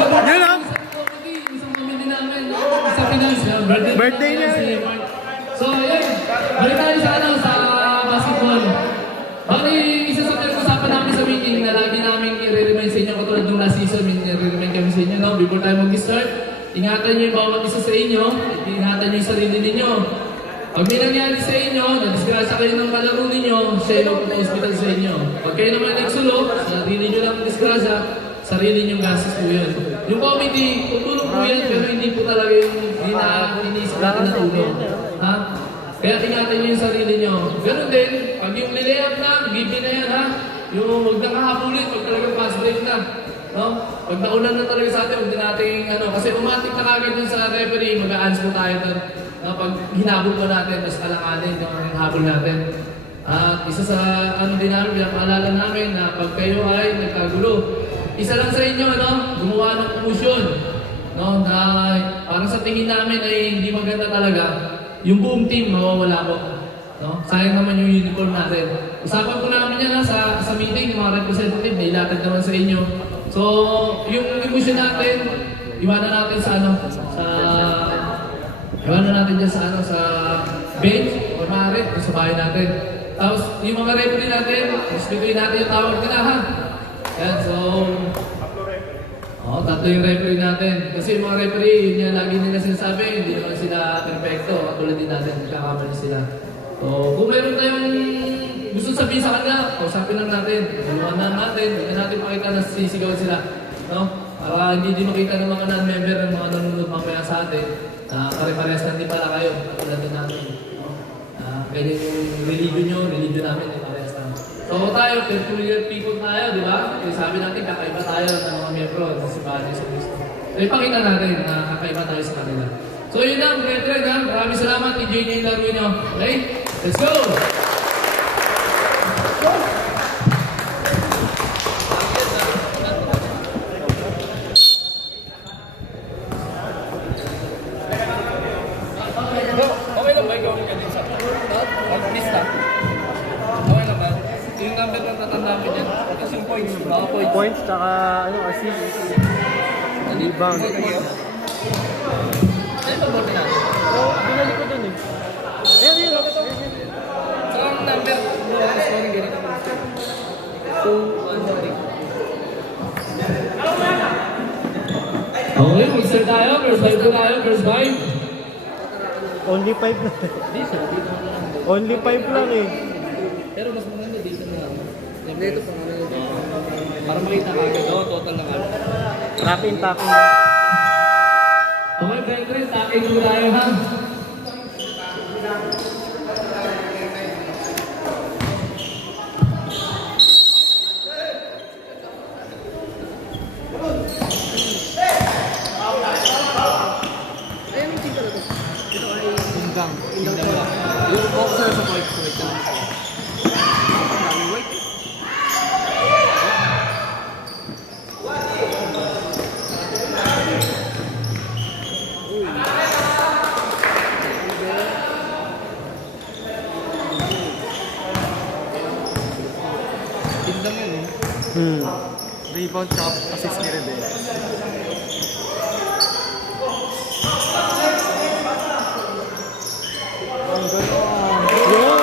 Yun lang. Isang pamilya namin, sa Pinas. Birthday niya. So, yun. Balik tayo sa sa basketball. Bali, isa sa pinag-usapan namin sa meeting na lagi namin i-remind sa inyo katulad ng last season, i-remind kami sa inyo, no? Before tayo mag-start, ingatan niyo yung bawat isa sa inyo, ingatan niyo yung sarili ninyo. Pag may nangyari sa inyo, nadisgrasya kayo ng kalaro ninyo, siya yung hospital sa inyo. Pag kayo naman nagsulo, sarili niyo lang disgrasya, sarili niyong gastos po yun. Yung committee, tutulong po yan, pero hindi po talaga yung iniisip natin na tulong. Ha? Kaya ingatan niyo yung sarili niyo. Ganun din, pag yung nilayap na, give na yan ha. Yung huwag na kahapulit, pag talagang fast break na. No? Pag naulan na talaga sa atin, huwag din natin, kasi umatik na kagad dun sa referee, mag-a-ans po tayo doon. No, pag hinabol po natin, mas alanganin yung habol natin. At isa sa din namin, pinapaalala namin na pag kayo ay nagkagulo, isa lang sa inyo, no, gumawa ng promotion. No, na parang sa tingin namin ay hindi maganda talaga, yung buong team mawawala po. No? Sayang naman yung uniform natin. Usapan ko namin yan sa meeting, yung mga representative, may ilatag naman sa inyo. So, yung promotion natin, iwanan natin sa iwanan natin dyan sa bench, o maaari, sa bahay natin. Tapos, yung mga referee natin, respetuin natin yung tawag nila, ha? Yan, so... tatlo yung referee natin. Kasi yung mga referee, yun yung lagi nila sinasabi, hindi naman sila perfecto, katulad din natin, nagkakamali sila. So, kung meron tayong gusto sabihin sa kanila, kausapin lang natin, tulungan natin, hindi natin makita na sisigaw sila. No? Para hindi makita ng mga non-member ng mga nanonood mamaya sa atin. Pare-parehas lang din pala kayo, katulad din namin. Ganyan yung religion namin, parehas lang. So tayo, peculiar people tayo, di ba? Kasi sabi natin, kakaiba tayo ng mga miyembro ng simbahan sa Cristo. So ipakita natin na kakaiba tayo sa kanila. So yun lang, brethren, ha? Maraming salamat, enjoy niyo yung laro niyo. Okay? Let's go! Okay lang ba ikaw ulit ka din sa lista? Okay lang ba? Yung number lang tatandaan mo dyan. Tapos yung points. Points, tsaka assist. Rebound. Ano ba bote natin? Binalik ko dun eh. Ayun. So ang number, scoring ganito. 2, 1, 3. Okay, mag-start tayo. First 5. Only 5 lang. Only 5 lang eh. Pero mas maganda dito na. Dito pa nga. Para makita ka agad. Total na agad. Tracking. Okay, brethren, takin mo tayo, ha? Indang lang. Yung boxer sa white ka lang siya. Ang daming white eh. Indang yun eh. Rebound tsaka assist ni Rebe. Ang gano'n. Yo!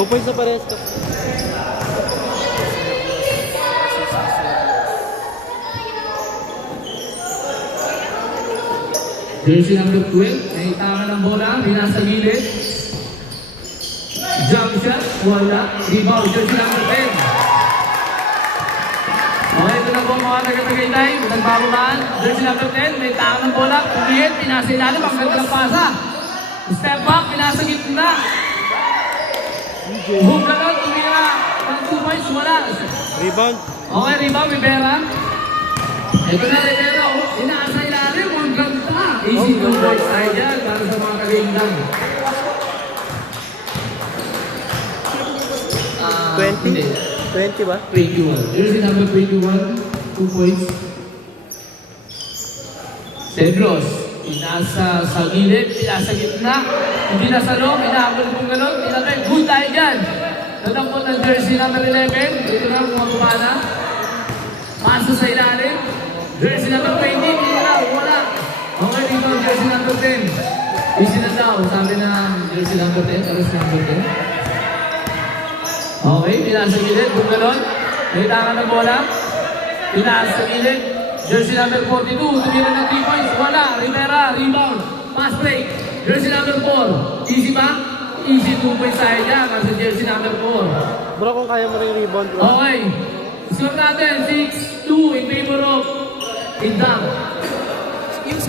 2 points na parehas ka. Jersey number 12, nakita ng bola, binasa gilid. Jump shot, wala. Rebound, jersey number 10. Okay, ito na po mga taga-Tagaytay, nagbabamaan. Jersey number 10, may tao ng bola, pumihit, pinasa ilalim, ang ganda ng pasa. Step back, pinasa gitna. Hook ka lang, tumira. Pang 2 points, wala. Rebound. Okay, rebound, Rivera. Ito na, Rivera. Inaasa ilalim, ang ganda. Easy to points tayo dyan para sa mga kagindang. 20 ba? 21. Jersey number 21, 2 points. Cedros, pinasa sa gilid, pinasa gitna, hindi na sa loob, inaabot kong gano'n, pinatay, good tayo dyan. Nadampot ng jersey number 11, ito na, mga kumana. Paso sa ilalim. Jersey number 20, tira, wala. Okay, rebound jersey number 10. Easy na daw, sabi na jersey number 10, alas number 10. Okay, pinaas sa gilid, bumalon. Naitangan ng bola. Pinaas sa gilid. Jersey number 42, tumira ng 3 points, wala. Rivera, rebound. Pass break. Jersey number 4. Easy ba? Easy 2 points tayo dyan kasi jersey number 4. Bro, kung kaya mo rin rebound, bro. Okay. Score natin, 6-2 in favor of Indang.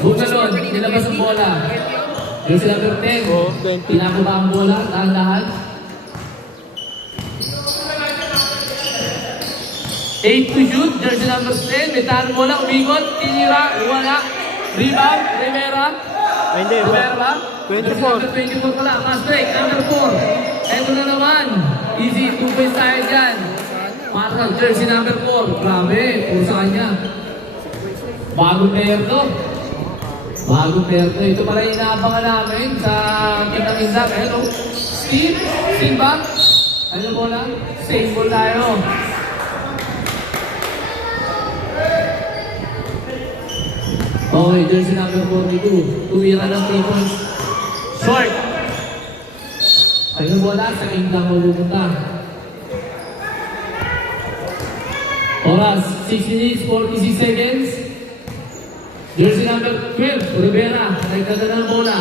Bukalon, nilabas ang bola. Jersey number 10. Oh, 20. Pinakuha ang bola, dahan-dahan. 8 to shoot, jersey number 10. May tarong bola, umikot, tinira, wala. Rebound, Rivera. Ay, hindi. Rivera. 24. Jersey number 24 pala. Pass break, number 4. Eto na naman. Easy, 2 points tayo dyan. Para jersey number 4. Grabe, puro sa kanya. Bagong player to. Bagong player to. Ito pala yung inaabangan namin sa Kitang-Indang. Hello. Steve ba? Ano mo lang? Same ball tayo. Okay, jersey number 42. Tumira ng 3 points. Short. Ano bola? Sa Indang malupunta. Oras, 6 minutes, 46 seconds. Jersey number 12, Rivera. Nagdala ng bola.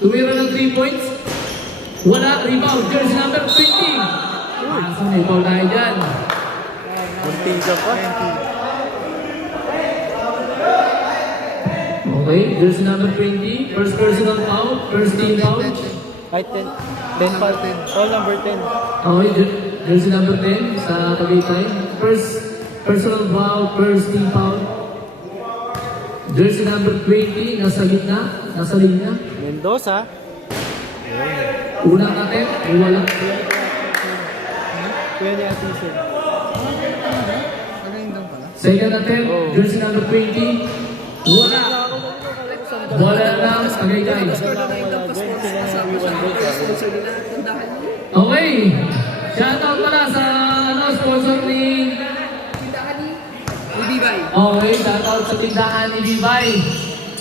Tumira ng 3 points. Wala, rebound. Jersey number 20. Asa may foul tayo dyan. Munting ka pa. Okay, jersey number 20. First personal foul. First team foul. Ay, 10. 10 pa. 10. All number 10. Okay, jersey number 10 sa Tagaytay. First personal foul. First team foul. Jersey number 20, nasa gitna, nasa linya. Mendoza. Unang attempt, wala. Pwede atisin. Second attempt, jersey number 20, wala. Bola lang, Tagaytay. Okay, shoutout pala sa sponsor ni okay, shoutout sa tindahan ni Bibay.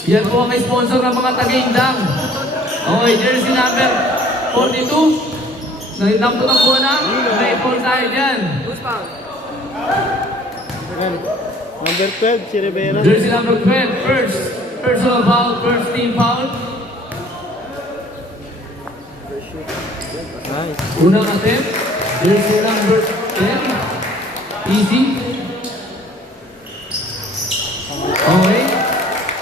Yan po ang may sponsor ng mga taga-Indang. Okay, jersey number 42. Nakitang po ng bola. May ball tayo dyan. Number 12, si Rivera. Jersey number 12. First personal foul, first team foul. Nice. Unang attempt. Jersey number 10. Easy. Okay.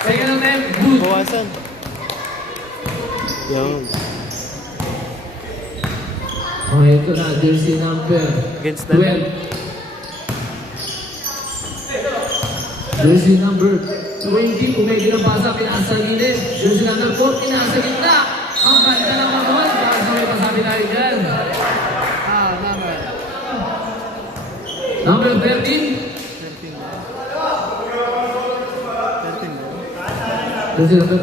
Second attempt, good. Bawasan. Yan. Okay, ito na, jersey number Against the 12. Jersey number 20, pumigil ang pasa, pinasa gilid. Jersey number 4, pinasa gitna. Ang kanta ng manual, para sa may pasabi tayo dyan. Number 13. Jersey number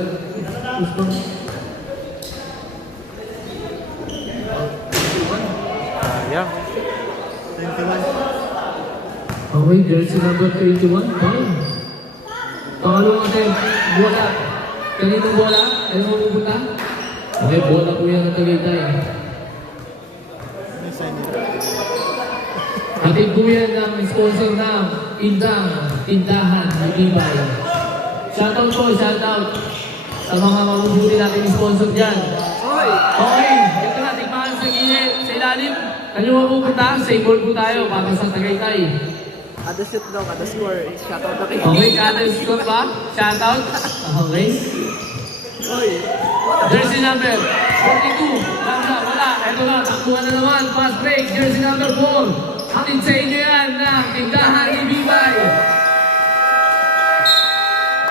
Yeah. 21. okay, jersey number 21. Foul. Pangalawang attempt, bola. Kaninong bola? Ano mo pupunta? Okay, bola po yan ang Tagaytay. Ating po yan ng sponsor ng Indang, Tindahan, ni Bibay. Shoutout po, shoutout sa mga mabubuti natin sponsor dyan. Okay, ito na, tigmaan sa gilid, sa ilalim. Kanyo mapupunta, same ball po tayo para sa Tagaytay. Kada shoot daw, kada score. Shoutout na kayo. Okay, kada score ba? Shoutout. Okay. Jersey number 42. Wala. Ito na, takbuhan na naman. Fast break. Jersey number 4. Hatid sa inyo yan ng Tindahan ni Bibay.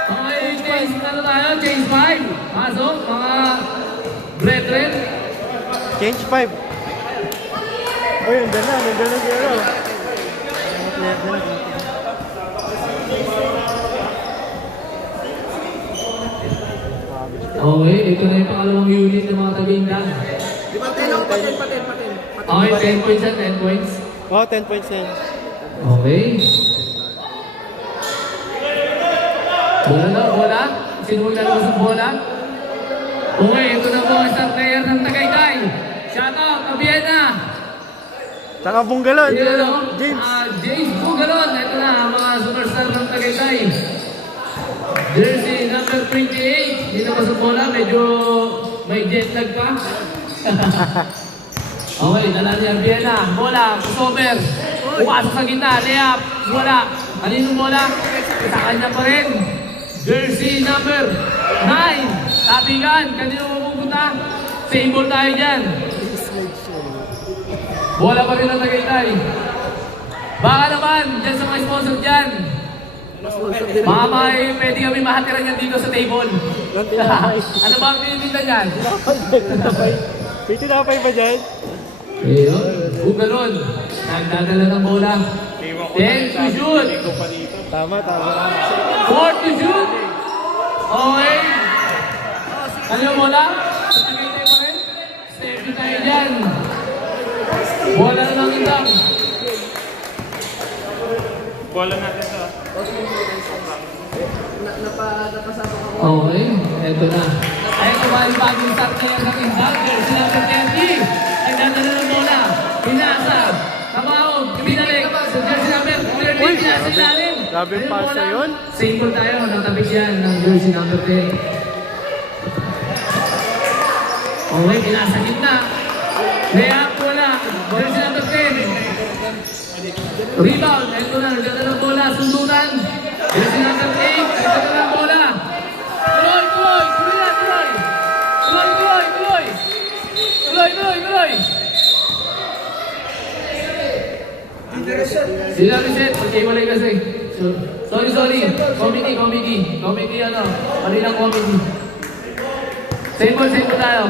Okay, change na tayo. Change 5. Pasok, mga brethren. Change 5. Oh, nandiyan na si Ero. Okay, ito na yung pangalawang unit ng mga taga-Indang. Di ba, patin. Okay, 10 points yan, 10 points. Oh, 10 points na yun. Okay. Bola na, bola. Sino maglalabas ng bola? Okay, ito na po ang star player ng Tagaytay. Shoutout, Kabiena. Saka Bungalon. James. James. James Bugalon. Ito na ang mga superstar ng Tagaytay. Jersey number 28. Hindi na sa bola. Medyo may jet lag pa. Okay, dala niya Biena. Bola, crossover. Pumasok sa gitna. Layup. Bola. Kaninong bola? Sa kanya pa rin. Jersey number 9. Tapigan. Kanino mapupunta? Same ball tayo dyan. Bola pa rin ang Tagaytay. Baka naman, dyan sa mga sponsor dyan. Mamay, pwede kami mahatiran yan dito sa table. Ano ba ang tinitinda dyan? May tinapay pa dyan? Ayun, Bugalon. Nagdadala ng bola. 10 to shoot. Tama. 4 to shoot. Okay. Ano yung bola? Sa Tagaytay pa rin? Step tayo dyan. Bola na lang indang. Bola natin to. Okay, eto na. Eto ba yung bagong start player ng indang? Jersey number 30. Nagdadala ng bola. Pinasa. Kamahog. Binalik. Sa jersey number 30. Pinasa ilalim. Grabe yung pass na yun. Same ball tayo. Natabig yan ng jersey number 10. Okay, pinasa gitna. Layup, wala. Jersey number 10. Rebound. Ito na. Nagdadala ng bola. Sundutan. Jersey number 8. Nagdadala ng bola. Tuloy. Tuloy na, tuloy. Tuloy. Sila reset. Magkaiwalay kasi. Sorry. Committee ano. Kalinang committee. Same ball tayo.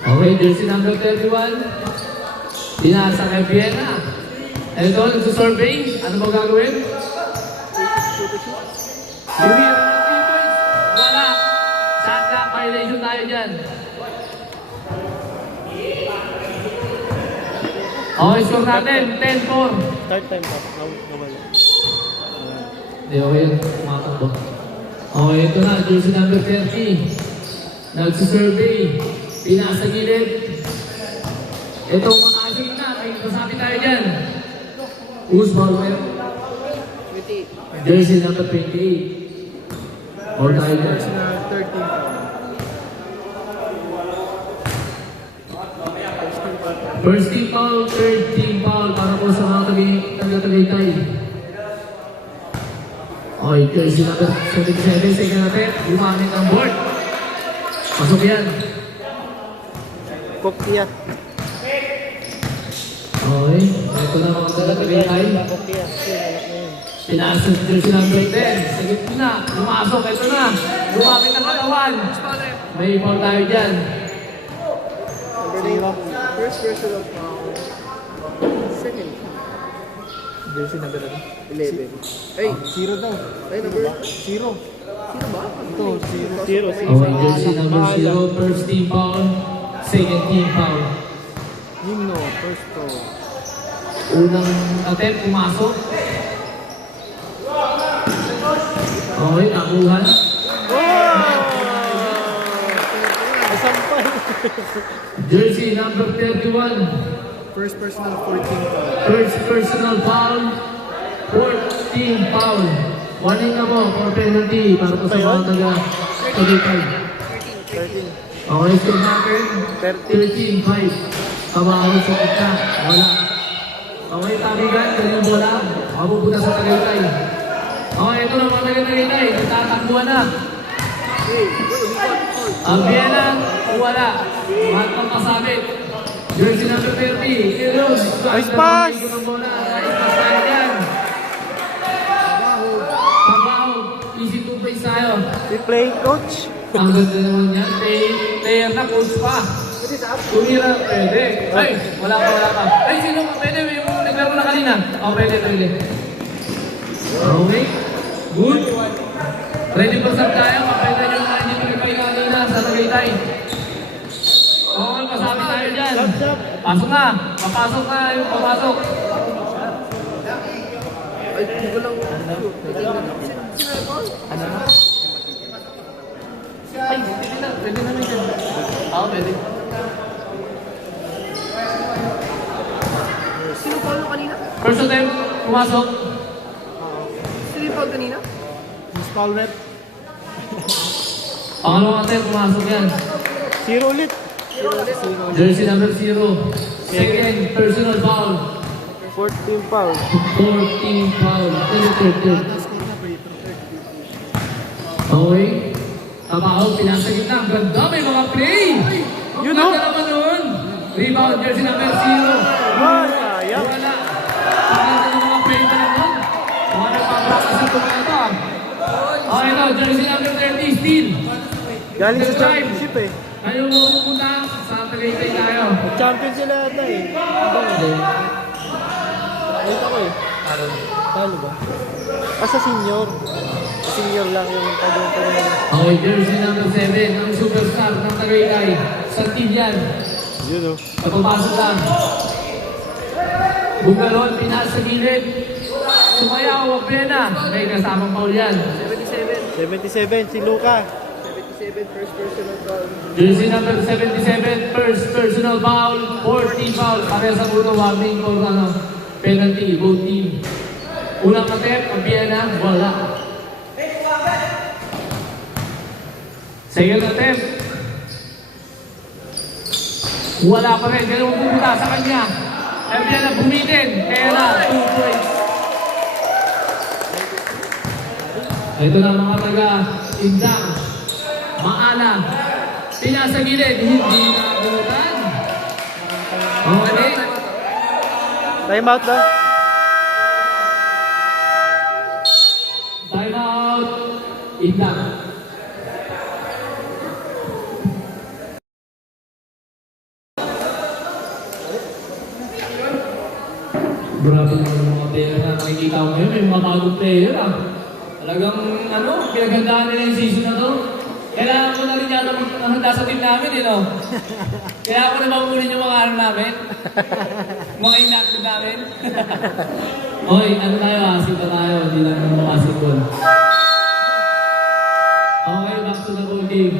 Okay, jersey number 31. Pinasa kay Vienna. Ito, nagsusurvey. Ano ba gagawin? Lumira ng 3 points. Wala. Shot clock violation tayo dyan. Okay, score natin. 10-4. Start time pa. Nawala. Hindi, okay yun. Tumatakbo. Okay, ito na. Jersey number 30. Nagsusurvey. Pinasa gilid. Ito, makasig na. May kasabi tayo dyan. Who's ball well? Jersey number 28. Or tayo dyan. Na 13 pa. First team foul, third team foul para po sa mga taga-Tagaytay. Okay, jersey number 77. Second natin. Gumamit ang board. Pasok yan. Koktiya. Okay, ito na mga taga-Tagaytay. Koktiya. Pinasok jersey number 10. Sa gitna, lumasok. Ito na. Gumamit ang katawan. May foul tayo dyan. First personal foul. Second. Jersey number 11. Ay, 0 daw. Ay, number 0. 0 ba? Ito, 0. Okay, jersey number 0. First team foul. Second team foul. Yung no, first to. Unang attempt, pumasok. Okay, nakuha. Asampal. Jersey number 31. First personal 14 foul. First personal foul. Fourth team foul. Warning na mo for penalty para po sa mga taga-Tagaytay. 13. Okay, score natin. 13-5. Kabahawin sa kita. Wala. Okay, tabigan. Kanyang bola. Mapupunta sa Tagaytay. Okay, ito na mga taga-Tagaytay. Nagtatakbuhan na. Ang Vienna, wala. Mahal pang kasabit. Jersey number 30. Ilus. Nice pass! Nice pass tayo dyan. Pabahog. Easy to place tayo. We play coach. Ang ganda naman yan. Player na, coach pa. Tumira, pwede. Ay, wala pa. Ay, sino pa? Pwede, yung naglaro na kanina. Oh, pwede. Okay. Good. Ready pa sa tayo. Kapwede nyo mga hindi pinipay kanina sa Tagaytay. Okay, pasabi tayo dyan. Pasok na! Papasok na yung papasok! Ay, hindi ko lang. Ano na? Ay, pwede na. Pwede na rin. Oo, pwede. Sino Paul kanina? First attempt, pumasok. Sino yung Paul kanina? Miss Palmer. Pangalawang attempt, pumasok yan. Zero ulit. Jersey number 0. Second, personal foul. 14 foul. 14 foul. Third. Okay. Tabaho, pinasa gitna. Ganda, may mga play. Yun, Ganda oh. naman nun. Rebound, jersey number 0. Sayang. Wala. Pagkanta ng mga play pa lang nun. Mga nagpaprakas ito mga ito. Okay, ito, jersey number 30, steal. Galing sa championship eh. Kayo mo pupunta sa Tagaytay tayo. Champion sila ata eh. Nakita ko eh. Talo ba? Sa senior. Senior lang yung tago-tago. Okay, jersey number 7, ang superstar ng Tagaytay, Santillan. Yun o. Kapapasok lang. Bugalon, pinas sa gilid. Sumayaw, Wapena. May kasamang paul yan. 77. 77, si Luka. 77, first personal foul. Jersey number 77, first personal foul, 14 foul. Pareha sa puno, warning for penalty, both team. Unang attempt, ang Vienna, wala. Second attempt. Wala pa rin. Ganun pupunta sa kanya. Ang Vienna bumitin. Kaya na, 2 points. Ito na mga taga-Indang. Maala. Pinasa gilid. Hindi na abutan. Okay. Time out ba? Time out. Indang. Grabe naman yung mga player na nakikita ko ngayon. May mga bagong player ah. Talagang pinagandaan nila yung season na to. Kailangan ko na rin yata maghanda sa team namin eh, no? Kaya ako na mamunin yung mga namin. Mga inactive namin. Okay, tayo, asik pa tayo. Hindi lang naman basketball. Okay, back to the ball game.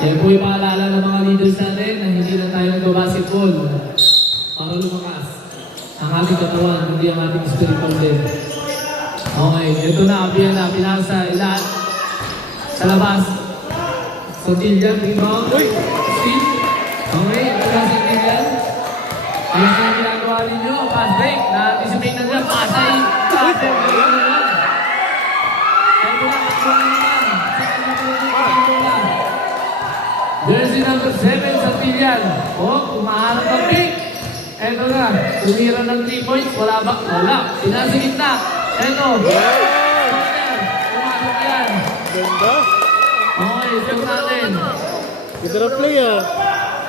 Yan po yung paalala ng mga leaders natin na hindi na tayo nag-basketball. Para lumakas ang ating katawan, hindi ang ating spiritual din. Okay, ito na, pinasa ilan sa labas. Santillan, rebound. Steal. Okay, ito na Santillan. Ano sa ginagawa ninyo? Pass break. Na-anticipate na nila. Pasay. Ito na, jersey number 7, Santillan. Kumaharap ang pick. Ito na, tumira ng 3 points. Wala ba? Wala. Pinasa gitna. Ito. Pumasok yan. Ganda. Okay, check natin. Ganda na play ah.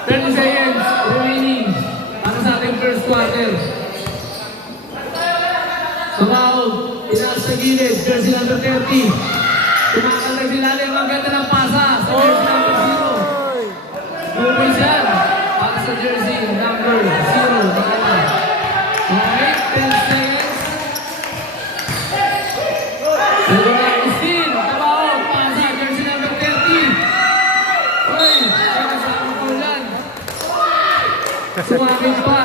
30 seconds remaining para sa ating first quarter. Sabaw, pinasa sa gilid, jersey number 30. Kumakalag nilalim ang ganda ng pasa sa jersey number 0. Moving yan para sa jersey number 0. Okay, 10 seconds. Steal, Sabaw, pasa, jersey number 30. Uy, may kasama ko yan. Sumabit pa.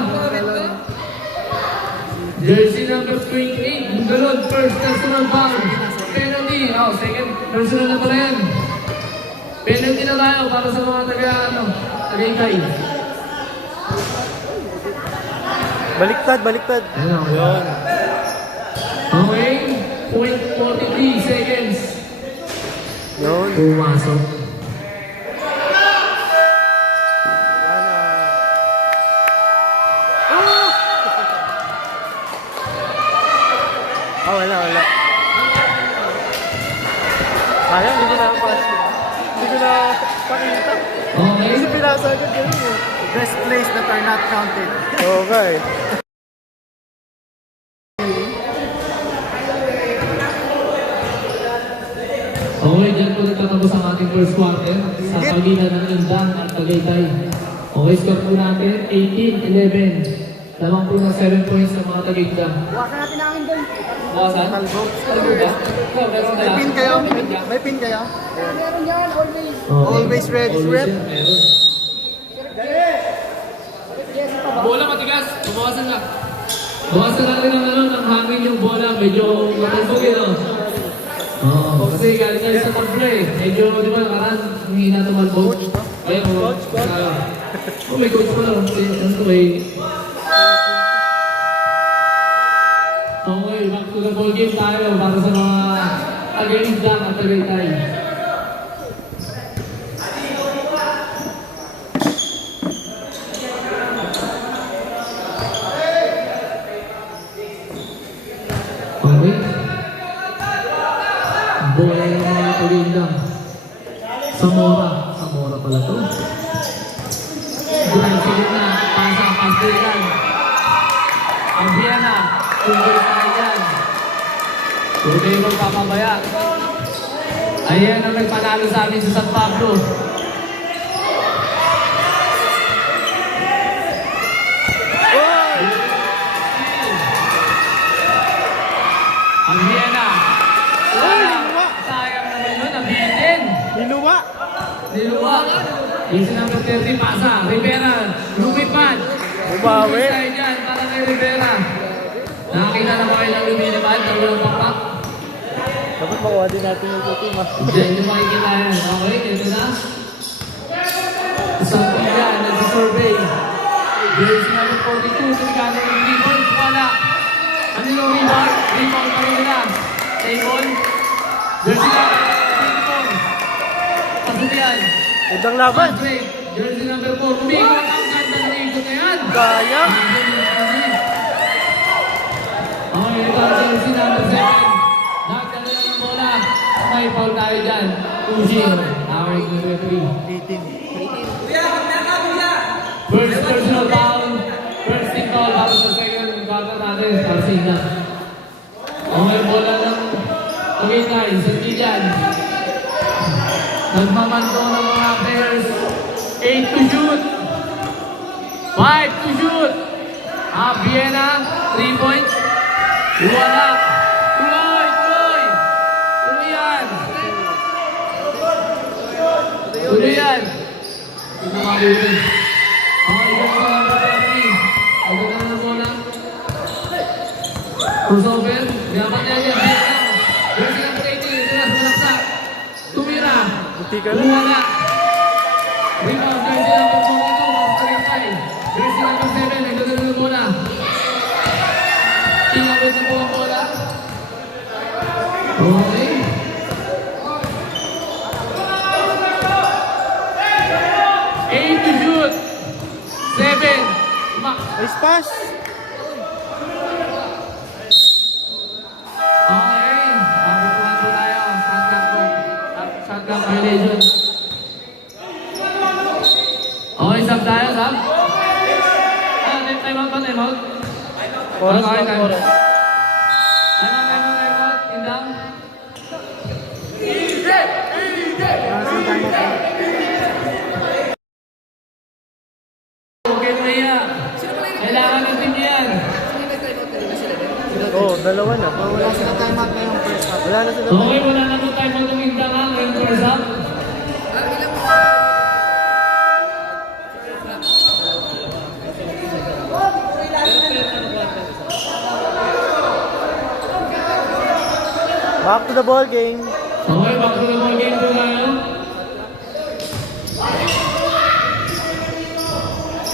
Jersey number 28, Bugalon, first personal foul. Penalty, second personal na pala yan. Penalty na tayo para sa mga Tagaytay. Baliktad. Ayun. Yun. Okay, 43 seconds. Yun. Pumasok. Wala. Kaya, hindi ko na pakita. Okay. Kasi pinasa agad yun eh. Best plays that are not counted. Okay. Okay, dyan po nagtatapos ang ating first quarter sa pagitan ng Indang at Tagaytay. Okay, score po natin, 18-11. Lamang po ng 7 points sa mga Tagigda. Buwasan natin namin doon. Buwasan? Talbo ba? Ikaw, meron na lang. May pin kayo? May pin kayo? Meron yan, always. Always ready, rep. Meron. Yes, pa ba? Bola matigas. Bumawasan lang. Bawasan natin ng ano, ng hangin yung bola. Medyo matulbog yun, no? Oo, kasi galing tayo sa top floor eh. Medyo, di ba, nakaraan, hindi na tumalbog. Kaya mo, may coach pa lang. Ano to eh. Okay, back to the ball game tayo para sa mga Tagaytay at Tagaytay. Okay. Bola ng mga Tagaytay. Samora pala to. Bukan sige na, pasa, pasdikan. Ang Viena, tungkol tayo dyan. Huwag kayo magpapabaya. Ayan ang nagpanalo sa amin sa San Pablo. Ang Viena. Sayang naman yun, nabitin. Niluwa. Niluwa. Yung number 30 pasa. Rivera, lumipad. Bumawi. Tayo dyan para kay Rivera. Nakakita na ba kayo ng lumilipad? Dalawang pakpak. Dapat makuha din natin yung puti, ma. Diyan yung makikita yan. Okay, ito na. Isang pila, nag-survey. Jersey number 42, Tumigano ng rebound. Wala. Ano yung rebound? Rebound pa rin nila. Table. Jersey number 24. Pasok yan. Udang laban. Break. Jersey number 4. Umikot ang ganda ng ikot na yan. Kaya. Okay, ito ang jersey number 7. Nagdala ng bola. May foul tayo dyan. Pushing. Away ng referee. 18. First personal foul. First team foul para sa second quarter natin. Para sa Inda. Okay, bola ng Tagaytay. Sa Gideon. Nagmamanto ng mga players. 8 to shoot. 5 to shoot. Viena, 3 points. Wala. Tuloy. Tuloy yan. Tuloy yan. Ito mabutin. Okay, yan sa referee. Ako na lang muna. Crossover. Dapat yan yan. Viena. Jersey number 18. Ito na. Malaksak. Tumira. Buti ka na. Wala. Rebound. Jersey number 42. Mga Tagaytay. Jersey number 7. Nagdadala ng bola. Tinawid na po ang bola. Okay. 8 to shoot. 7. Nice pass. Okay. Pagkukuhan po tayo. Shotgun violation. Okay, sub tayo, sub. Time out ba? Time out? Oras Okay, lang, time. oras. Time out. Indang. Okay na yan. Kailangan ng team niya yan. Oo, dalawa na. Wala sila timeout na yung first half. Wala na sila. Okay, wala na po tayo ng Indang ha. Ngayon first up. Back to the ball game. Okay, back to the ball game po tayo.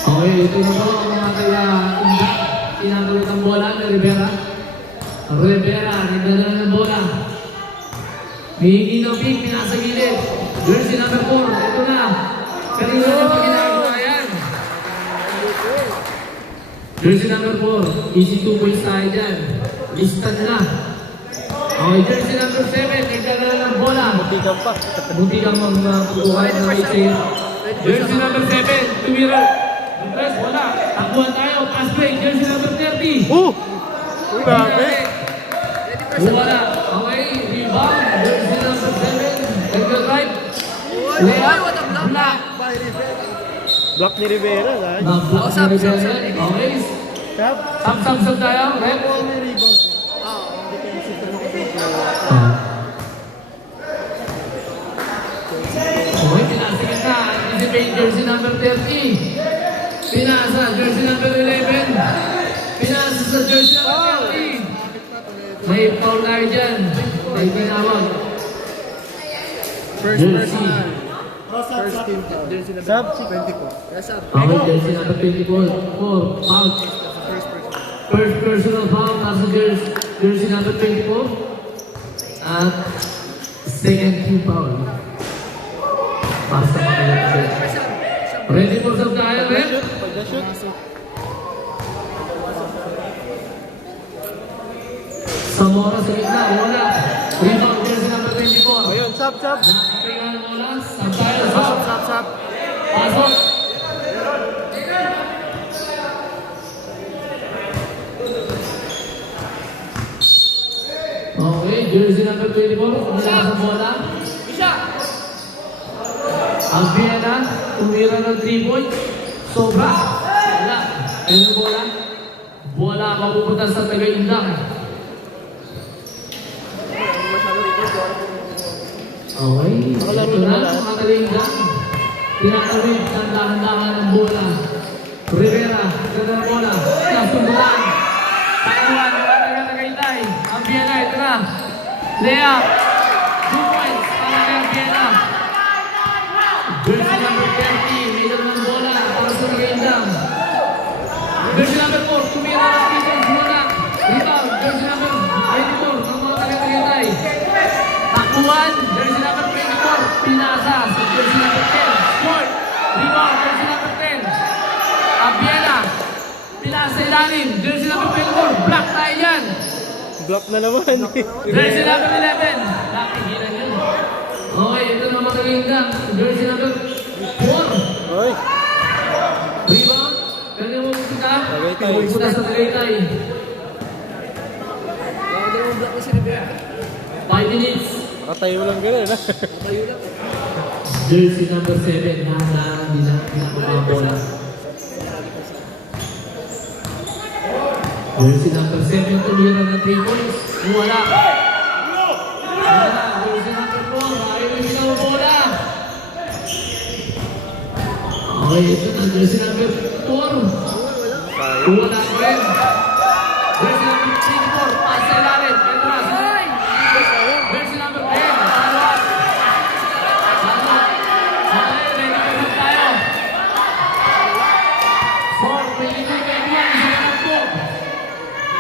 Okay, ito na po ang mga kaya tinatawid ang bola ni Rivera. Rivera, nagdadala ng bola. Hihingi ng pick, pinasa gilid. Jersey number 4, ito na. Kanina na pa ginagawa yan. Jersey number 4, easy 2 points tayo dyan. Listan na. Okay, jersey number 7, nagdadala ng bola. Buti ka pa. Buti kang magpukuhan ng HA. Jersey number 7, tumira. Press, wala. Takbuhan tayo, pass break. Jersey number 30. Uy, grabe. Wala. Okay, rebound. Jersey number 7. Nagka-drive. Layup. Black. Block ni Rivera, dahil. Na-block sab, ni sab, Rivera. sab. Okay. Tap. Sab tayo. Rep. Okay, pinasikat na. Anticipate jersey number 30. Pinasa, jersey number 11. Pinasa sa jersey number 30. May foul tayo dyan. May tinawag. First Jersey. personal. First team. Jersey number Sub. 24. Yes, sir. Okay, jersey number 24. Foul. First personal foul nasa jersey number 24. At second team foul. Basta makilala. Ready for some tayo, Rep? Pag-shoot. Zamora sa gitna, wala. Rebound jersey number 24. Ayun, sub. Nakapingan wala. Sab tayo, sab. Pasok. Okay, jersey number 24. Wala sa bola. Ang Vienna, tumira ng 3 points. Sobra. Wala. Ayun ang bola. Bola mapupunta sa taga-indang. Okay. Ito na, mga taga-indang. Tinatawid ang dahan-dahan ng bola. Rivera, ganda ng bola. Nasundulan. Taiwan, mga taga-Tagaytay. Ang Vienna, ito na. Lea. 2 points para kay ang Vienna. Jersey number 30, may dala ng bola para sa Tagaytay. Jersey number 4, tumira ng defense muna. Rebound, jersey number 24, ng mga Tagaytay. Takbuhan, jersey number 24, pinasa sa jersey number 10. Sport, rebound, jersey number 10. Abiena, pinasa ilalim, jersey number 24, block tayo yan. Block na naman. Jersey number 11, nakikilan yun. Okay, ito na mga Tagaytay. Jersey number 4. Oy. Rebound, kanya mo pupunta. Tagaytay. Pupunta sa Tagaytay. Dalawang block na si Rivera. 5 minutes. Nakatayo lang gano'n, ha? Jersey number 7, mga bola. Jersey number 7, tumira ng 3 points. Wala. Jersey number 4, ayaw yung sinawang bola. Okay, ito na. Jersey number 4. Wala ko rin. Jersey number 24, pass sa ilalim. Ito na. Jersey number 10. Salot. Salot. Okay, ready to go tayo. 4, 22, 21, isa na po.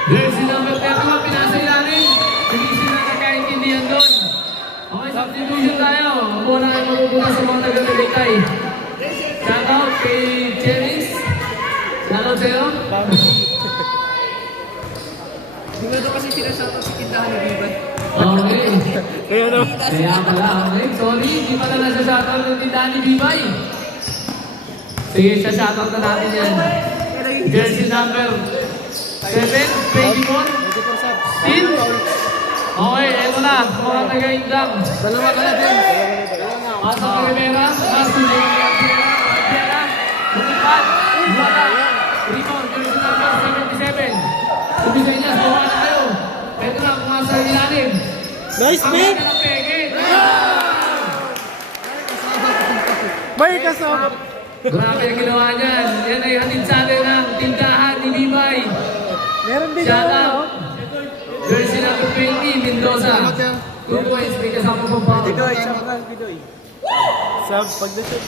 Jersey number 31, pinasa ilalim. Hindi sila nakaintindihan doon. Okay, substitution tayo. Muna ay mapupunta sa mga taga-Tagaytay. Shoutout kay Jennings. Shoutout sa'yo. Di ba doon kasi pinasata si Kindahan ni Vivan? Okay. Kaya no. Kaya pala, okay. Sorry, hindi pala nasa-shoutout ng tindahan ni Bibay. Sige, sa-shoutout na natin yan. Jersey number 7, 24. Still. Okay, eto na. Mga taga-indang. Dalawa ka na din. Pasok ni Rivera. Pasok ni Rivera. Lumipad. Wala. Rebound. Jersey number 77. Subisay niya. Bawa na kayo. Eto na. Kumasa ilalim. Nice Ang pick! ganda ng peke. May kasama. Grabe ang ginawa niyan. Yan ay hatid sa atin ng tindahan ni Bibay. Meron din Shout ako, out. Jersey number 20, Mendoza. 2 points, may kasama pang foul. Bidoy, sub lang, Bidoy. Sub, pag-shoot.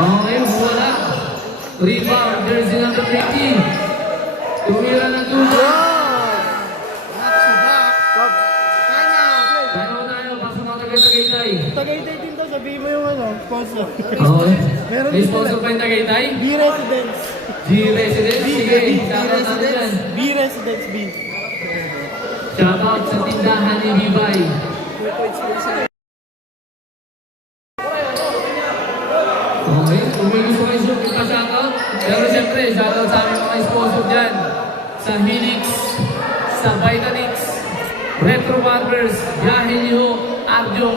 Okay, wala. Rebound, jersey number 20. Tumira ng 2 points. Sub. Tayo tayo, pasok mga Tagaytay. Tagaytay din to, sabihin mo yung sponsor. Okay. Meron May din sponsor sila. pa yung Tagaytay? B-Residence. G-Residence. Sige, shoutout natin yan. B-Residence, B. Shoutout sa tindahan ni Bibay. Okay, kung may gusto kayo shoot, ipa-shoutout. Pero siyempre, shoutout sa aming mga sponsor dyan. Sa Helix, sa Vitanix, Retro Barbers, Yahe Liho, Arjo,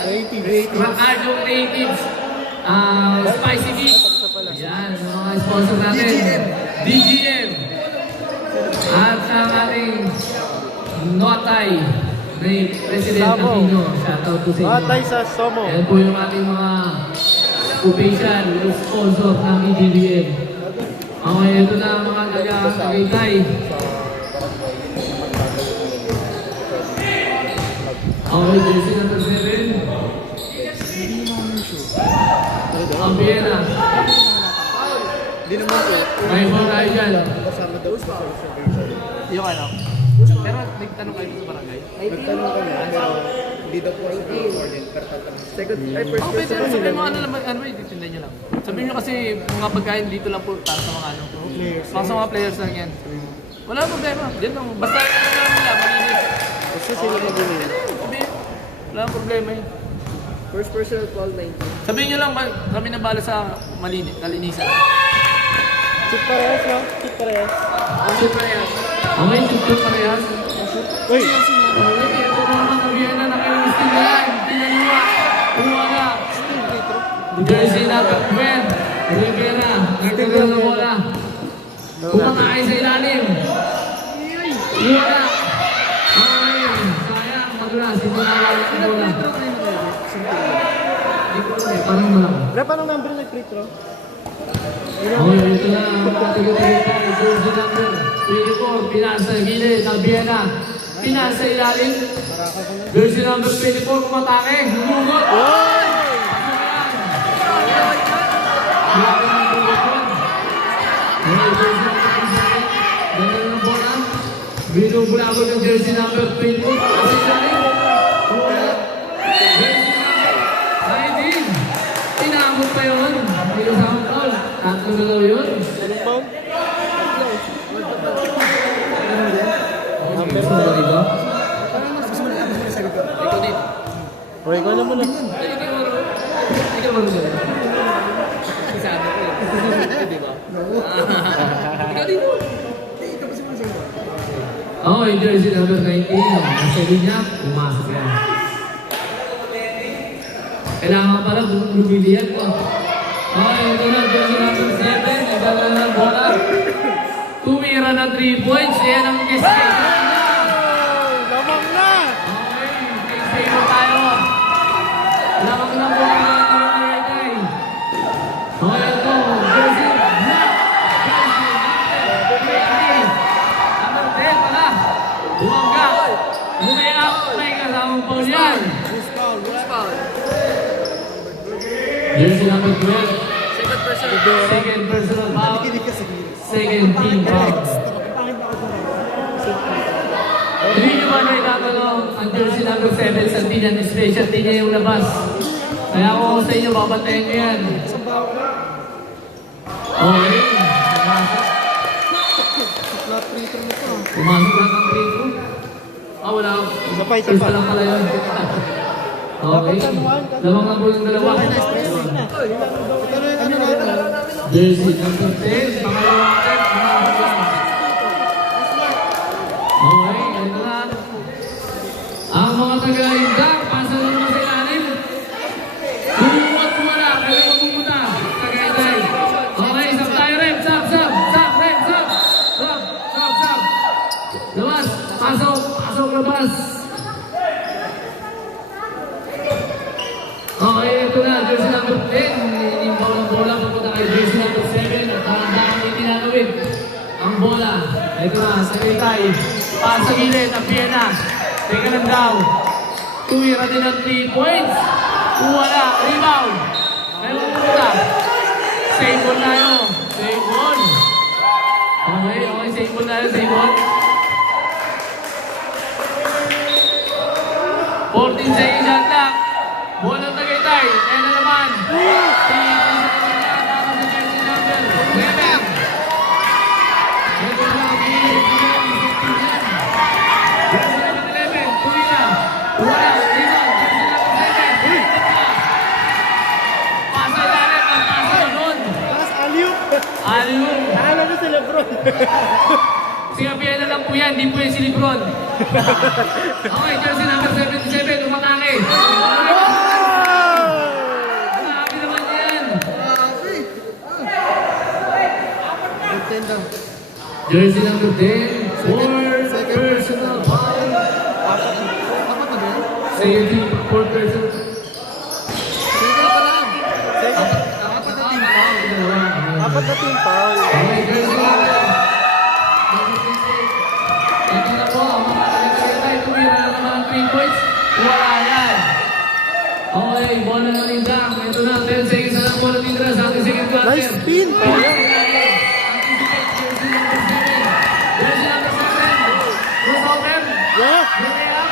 Arjo Creatives, Spicy Geeks. sponsor natin. DGM. At ang ating Notay na President Samo. Aquino. Shoutout po sa inyo. Matay sa Somo. Ayan po yung ating mga official sponsor ng EDBM. Okay, ito na ang mga taga-Tagaytay. Okay, jersey number 7. Ang Vienna. Hindi naman po. May mga tayo dyan. Kasama daw sa Yung ano? Pero nagtanong kayo sa barangay? Nagtanong kami, pero hindi daw po ang more than per tatanong. Second, ay first Okay, pero person. sabihin mo ano naman, ano ba, itinda nyo lang. Sabihin nyo kasi mga pagkain dito lang po para sa mga ano. Para sa mga players lang yan. Wala problema. Diyan lang. Basta ano lang nila, malinis. Basta sila mag-uwi. Sabihin. Wala problema yun. First personal call 19. Sabihin nyo lang, kami na bala sa malinis, kalinisan. Chip parehas, no? Chip parehas. Okay, tutok parehas. Uy! Okay, ito na ang Vienna na kayo gusto na yan. Tinaluwa. Uwaga. Jersey number 12. Rivera. Nagtagano ng bola. Kumakain sa ilalim. Uwaga. Okay. Sayang. Madulas. Hindi na wala ang bola. Parang malang. Rep, anong number nag-free throw? Okay, ito na ang taga-Tagaytay. Jersey number 24. Pinasa gilid ng Vienna. Pinasa ilalim. Jersey number 24. Kumatake. Humugot. Grabe ng hugot yun. Okay, jersey number 27. Ganda ng bola. Binubulabo ng jersey number 20. Pinasa ilalim. Humugot. Jersey number 19. Pinabot pa yun. May kasama call. Tatlo na daw yun. Anong pound? Number 4 ito. Ikaw dito. O, ikaw na muna. Ikaw marunong. Sabi ko eh. Di ba? Ikaw dito. Okay, jersey number 19. Nasa linya, pumasok yan. Kailangan pala lumili yan po. Okay, ito na, jersey number 7. Nagdala na ng bola. Tumira na 3 points. Yan ang escape. Lamang na! Okay, escape mo tayo. Lamang na po ang mga Tagaytay. Okay, ito. Jersey black. Jersey number 10 pala. Bumangga. Lumayak. May kasamang foul yan. Jersey number 12. Second personal foul. Second team foul. Hindi nyo ba naitatanong ang jersey number 7 sa Tinan Special Team niya yung labas? Kaya ako sa inyo, babantayan nyo yan. Okay. Pumasok lang ang free throw. Wala. Isa pa. Isa lang pala yun. Okay. Lamang na po yung dalawa. Jersey number 10. Pangalawa natin. Okay, ito na. Ang mga taga-Indang, pasa na naman sa ilalim. Bumuot wala. Kaya mo pumunta. Tagaytay. Okay, sab tayo rep. Sab. Rep, sab. Sab. Labas. Pasok, labas. Okay, ito na. Jersey number 10. Inimbaw ng bola. Pupunta kay jersey number 7. At parang hindi tinanawin ang bola. Ito na, Tagaytay. Pasa gilid ng Vienna. Teka lang daw. Tuwira din ang 3 points. Wala. Rebound. Kaya pupunta. Save ball tayo. Save ball. Okay. Save ball tayo. Save ball. 14 seconds shot clock. Bola ng Tagaytay. Kaya na naman. Aliw. Nakala na si Lebron. Si Gabriel na lang po yan, di po yan si Lebron. Okay, jersey number 77, umatake. Grabe naman yan. Jersey number 10, fourth personal foul. Second team, fourth personal. Apat na team foul. Okay, jersey number. Ito na po, ang mga nagkakatay, tumira na naman ang 3 points. Wala yan. Okay, bola na rin dyan. Ito na, 10 seconds na lang bola tindra sa ating second quarter. Nice spin. Sayang. Jersey number 7. Crossover. Yes. Bigay up.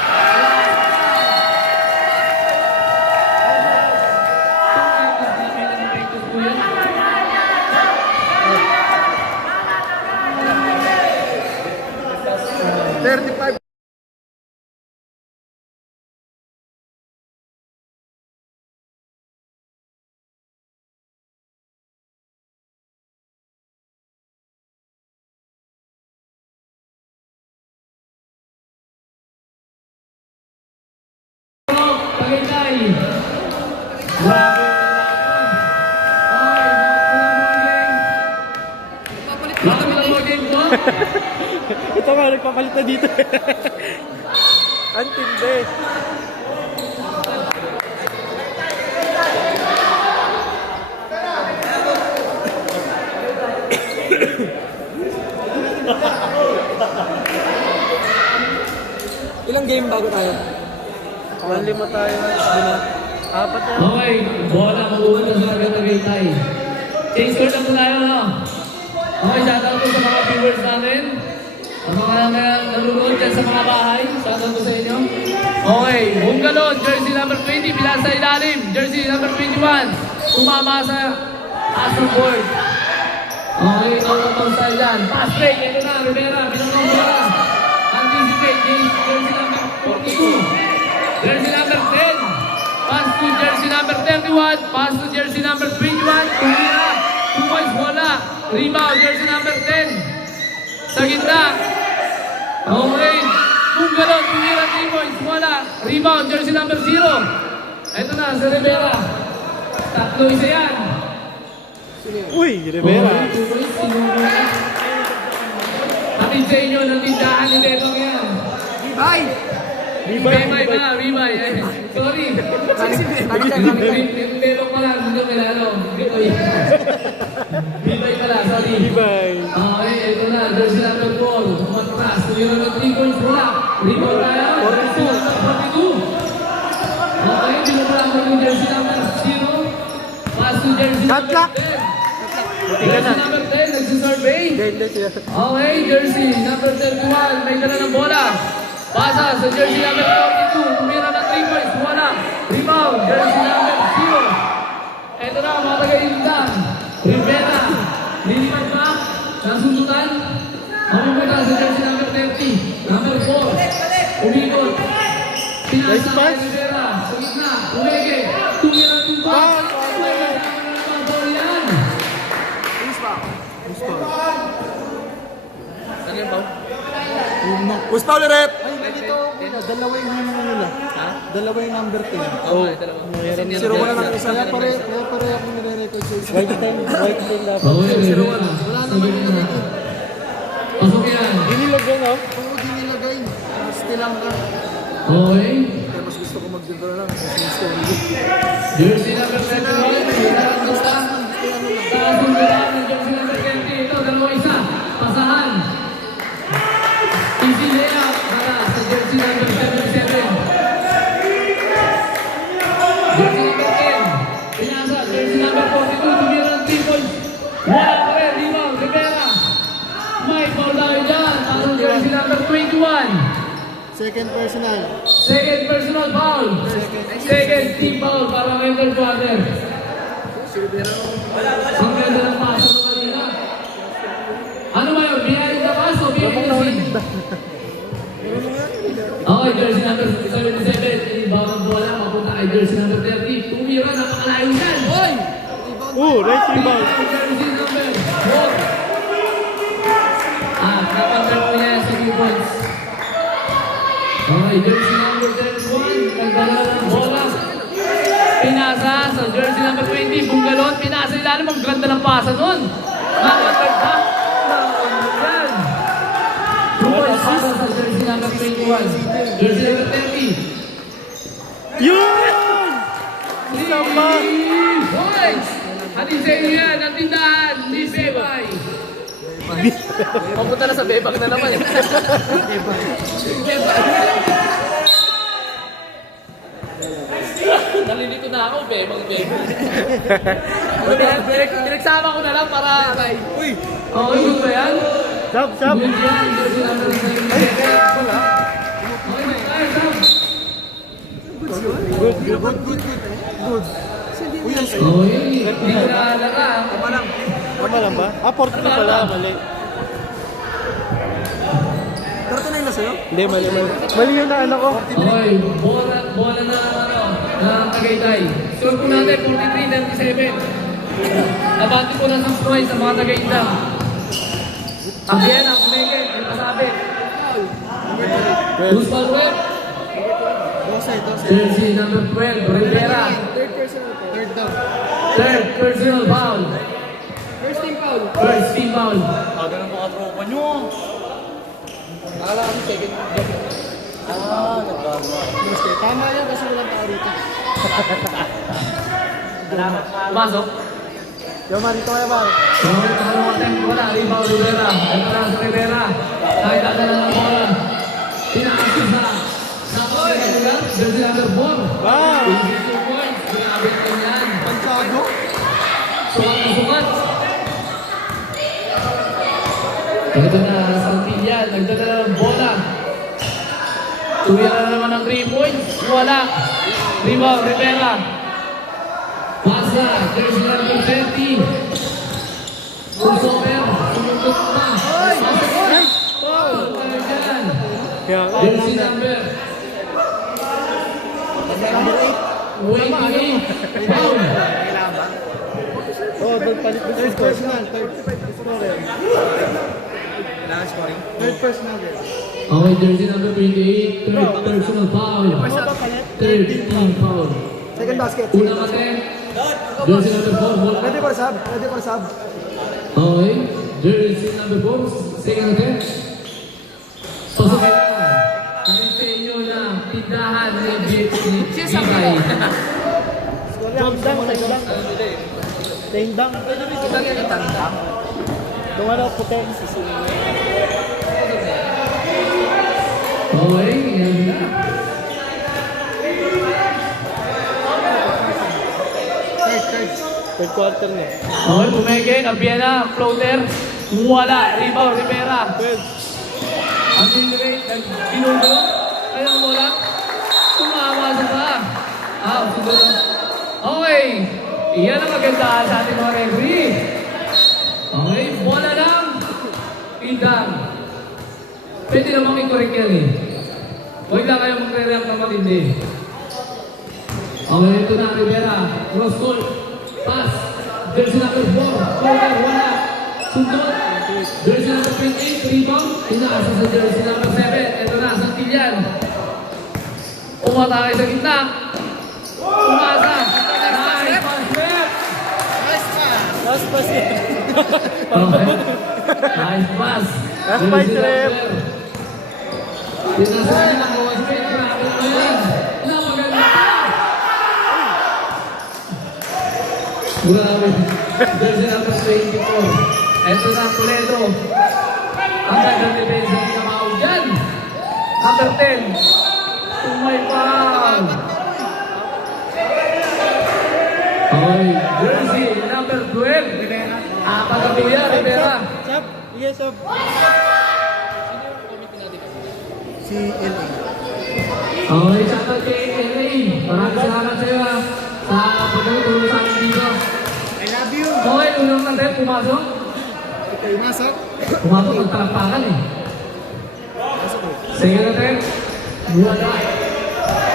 Pagkakay. Grabe. Bakit lang mo game ko? Ito nga, nagpapalit na dito. Antindi. Ilang game bago tayo? 1-5 tayo. Apat na. Okay, bola mag-uwan sa Tagaytay. Change score lang po tayo, no? Okay, shoutout po sa mga viewers namin. Ang mga nanonood dyan sa mga bahay. Shoutout po sa inyo. Okay, Bungalon, jersey number 20, bilang sa ilalim. Jersey number 21, tumama sa asong board. Okay, out of bounds tayo dyan. Pass break, ito na, Rivera, binanong bola. Anticipate, jersey number 42. Jersey number 10, pass to jersey number 31, pass to jersey number 21, tumira, 2 points bola, rebound, jersey number 10, sa gitna, okay, Bungalon, tumira, 3 points bola, rebound, jersey number 0, ito na, sa Rivera, tatlo isa yan. Uy, Rivera. Okay, 2 points, sinunod. Atin sa inyo, natindahan ni Betong yan. Bye! Ribay pala, ribay. Sorry. Nililero pala, hindi ko kilala. Ribay pala, sorry. Bye. Okay, ito na. Jersey number 4. Matras. Tumira ng 3 points mula. Rebound tayo. 42. Okay, binubula ko yung jersey number 0. Pass to jersey number 10. Jersey number 10, nagsisurvey. Ganda siya. Okay, jersey number 31. May dala ng bola. Pasa sa jersey number 42, tumira ng 3 points, wala. Rebound, jersey number 0. Ito na, mga taga-Indan. Rivera, lilipat ba? Nasundutan. Mamupunta sa jersey number 30, number 4. Umikot. Pinasa kay Rivera, sa gitna, umege. Tumira ng 2 points. Ball yan. Ano yung pao? Pusta ulit, rep! Dalawa yung nila. Ha? Dalawa yung number 10. Oo, dalawa. Zero mo na lang isa. Pare ako nire-record sa isa. White 10 dapat. Okay, Rivera. Sa gitna. Pasok yan. Dinilog yun, no? Oo, di nilagay. Still lang ka. Okay. Kaya mas gusto ko mag-dito na lang. Kasi yung story. Jersey number 21, taas yung dalawa ng jersey number 20. Ito, dalawa isa. Pasahan. Easy layup para sa jersey number 77. Jersey number 10. Pinasa, jersey number 42. Tumira ng 3 points. Wala pa rin, rebound, Rivera. May foul tayo dyan. Para sa jersey number 21. Second personal. Second personal foul. Second team foul para Mentor Quarter. Ang ganda ng paso mo kanina. Ano ba yun? Behind the pass o behind the scene? Okay, jersey number 77. Ibang bola, mapunta kay jersey number 30. Tumira, napakalayo yan. Hoy! Nice rebound. Jersey number 4. Napandrap mo yan sa 2 points. Okay, jersey number 31. Nagdala ng bola. Pinasa sa jersey number 20. Bungalon, pinasa ilalim. Ang ganda ng pasa nun. Napandrap pa. Yan. Pascual. Jersey number 30. Yun! Isa pa! Boys! Atin sa inyo yan, ang tindahan, ni Bebay. Papunta na sa bebang na naman. Nalilito na ako, bebang. Pinagsama ko na lang para... Uy! Oh, yun ba yan? Sab, sab! Yun yan, jersey number 37. Okay, tayo, Sam. Oh, yun. Hindi ko naaalala. Tama lang ba? Ah, 42 pala, mali. Hindi, mali. Mali yung naano ko. Okay, bola na Tagaytay. Score po natin, 43-97. Nabati po ng Samsung sa mga Tagaytay. Ang yan, ang kumengit, yung kasabi. Who's foul web? Jersey number 12, Rivera. Third personal foul. First team foul. Akala kami second double. Tama yan kasi walang tao dito. Pumasok. Yo, man, dito kayo, man. So, pangalawang attempt, wala. Rebound, Rivera. Ito na sa Rivera. Nakita na lang ang bola. Pinakasya sa jersey number 4. Wow! 22 points. Grabe ko yan. Pansado? Sukat na sukat. Ito na, Santillan. Nagdadala ng bola. Tuya na naman ng 3 points. Wala. Rebound, Rivera. Pasa, jersey number 30. Crossover. Sumugod na. Foul tayo dyan. Jersey number 28. Foul. Oh, palit mo third personal. Third personal. Okay, jersey number 28. Third personal foul. Third team foul. Second basket. Unang attempt. Jersey number 4. Bola. Ready for sub. Ready for sub. Okay, jersey number 4. Second attempt. Pasok na. Atin sa inyo na tindahan ni Bibay. Tendang. Tendang. Doon ako puti. Okay, yan na. Third quarter na. Okay, pumeke. Abiena, floater. Wala. Rebound, Rivera. Ang in-rate, nag-inulo. Kaya ang bola. Tumama sa pa. Siguro. Okay. Iyan ang magandaan sa ating mga referee. Okay, bola lang. Pindang. Pwede namang i-correct yan eh. Huwag lang kayo magre-react na matindi. Okay, ito na, Rivera. Cross court. Pass. Jersey number 4. Corner, wala. Sundot. Jersey number 28. Rebound. Inaasa sa jersey number 7. Ito na, Santillan. Umatake sa gitna. Umasa. Nice pass, Rep. Last pass eh. Okay. Nice pass. Last pass, Rep. Tinasabi ng mga spin. Grabe na yan. Napaganda. Grabe. Jersey number 24. Ito na, Toledo. Ang gandang depensa ni Kamao dyan. Number 10. Umay foul. Okay. Jersey number 12. Pagkabuya, Rivera. Sab. Yes, sab. Si LA. Okay, shoutout kay LA. Maraming salamat sa iyo sa pagtulong sa amin dito. I love you. Okay, unang natin, pumasok. Okay, masok. Pumasok, magpalakpakan eh. Sige natin. Wala.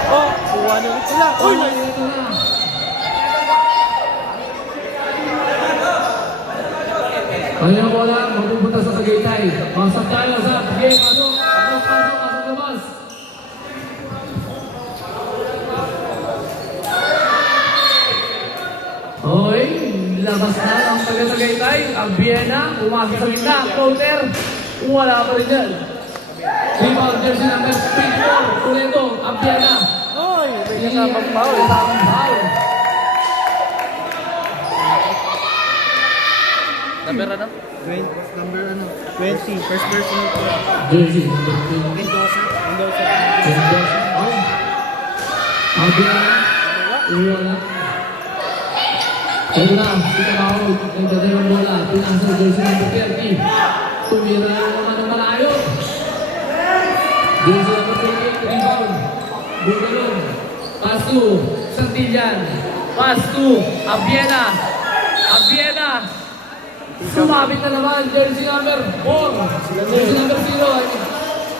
Oh, kuha na ulit sila. Uy, Okay, ito na. Kaya ang bola, mapupunta sa Tagaytay. Pasok tayo sa game. Pasok, pasok, labas. Okay, labas na ang Tagaytay. Ang Vienna, umasok sa gitna. Counter, wala pa rin dyan. Rebound, jersey number 24. Toledo, Abiana. Oy, may kasamang foul. Kasamang foul. Number ano? 20. Number ano? 20. First person. Jersey number 20. Mendoza. Abiana. Iwala. Ayun na, si Kamahog. Nagdadala ng bola. Pinasa jersey number 30. Tumira naman ng malayo. Jersey number 28. Rebound. Bugalon. Pass to Santillan. Pass to Abiena. Abiena. Sumabit na naman. Jersey number 4. Jersey number 0.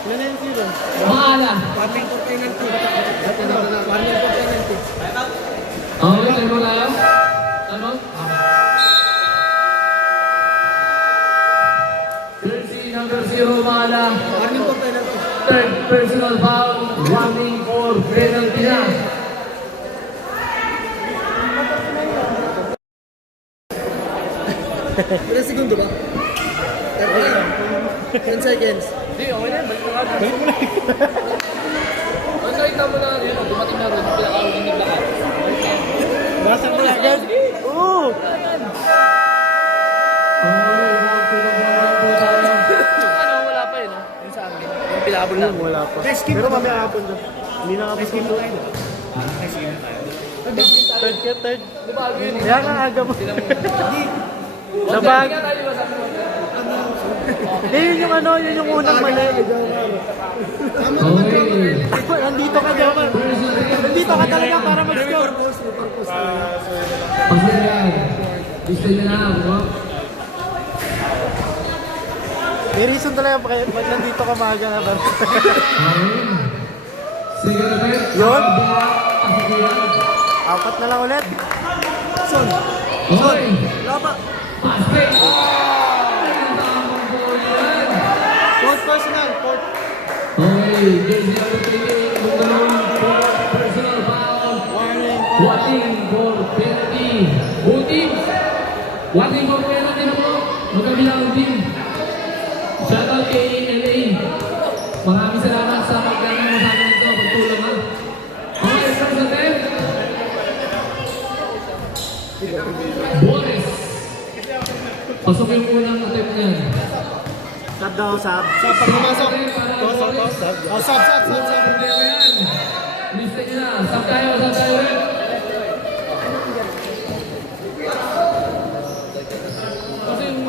Ilan na yung zero? Maala. Warning for penalty. Warning for penalty. Okay, tayo mo tayo. Ano? Jersey number 0, Maala. Warning for penalty. Third personal foul. Warning for penalty na. Ilang segundo ba? 10 seconds. Hindi, okay na yan. Balik mo ka. Ang nakita mo na yun, dumating na rin, pinaka-uling yung naglakad. Basag mo agad. Oo! Ano, wala pa eh, no? Yung sa amin. Yung pinakabol na. Wala pa. Pero mamaya hapon na. Hindi na kapag skip tayo. Third ka, third. Di ba, yun eh. Kaya ka aga mo. Nabag. Nabag. Hindi, yun yung ano, yun yung unang mali. Okay. Nandito ka daw. Nandito ka talaga para mag-score. Pasok na yan. Gusto niya na, no? May reason talaga pag nandito ka maaga na ba? Okay. Sige na, Ben. Yun. Pasok na yan. Apat na lang ulit. Okay. Lapa. Basket. Ang tamang goal yan. Fourth personal. Fourth. Okay. Jersey number 28. Bugalon. Personal foul. Watting for penalty. Buting. Watting for penalty na po. Magkabilang team. Shoutout kay LA. Maraming salamat sa pagdaan mo sa akin ito. Pagtulong ha. Okay, first attempt. Boris. Pasok yung unang attempt niyan. Sab daw, sab. Sab, pag pumasok. Sab. Oh, sab. Problema yan. Lista niyo na. Sab tayo ulit. Kasi yung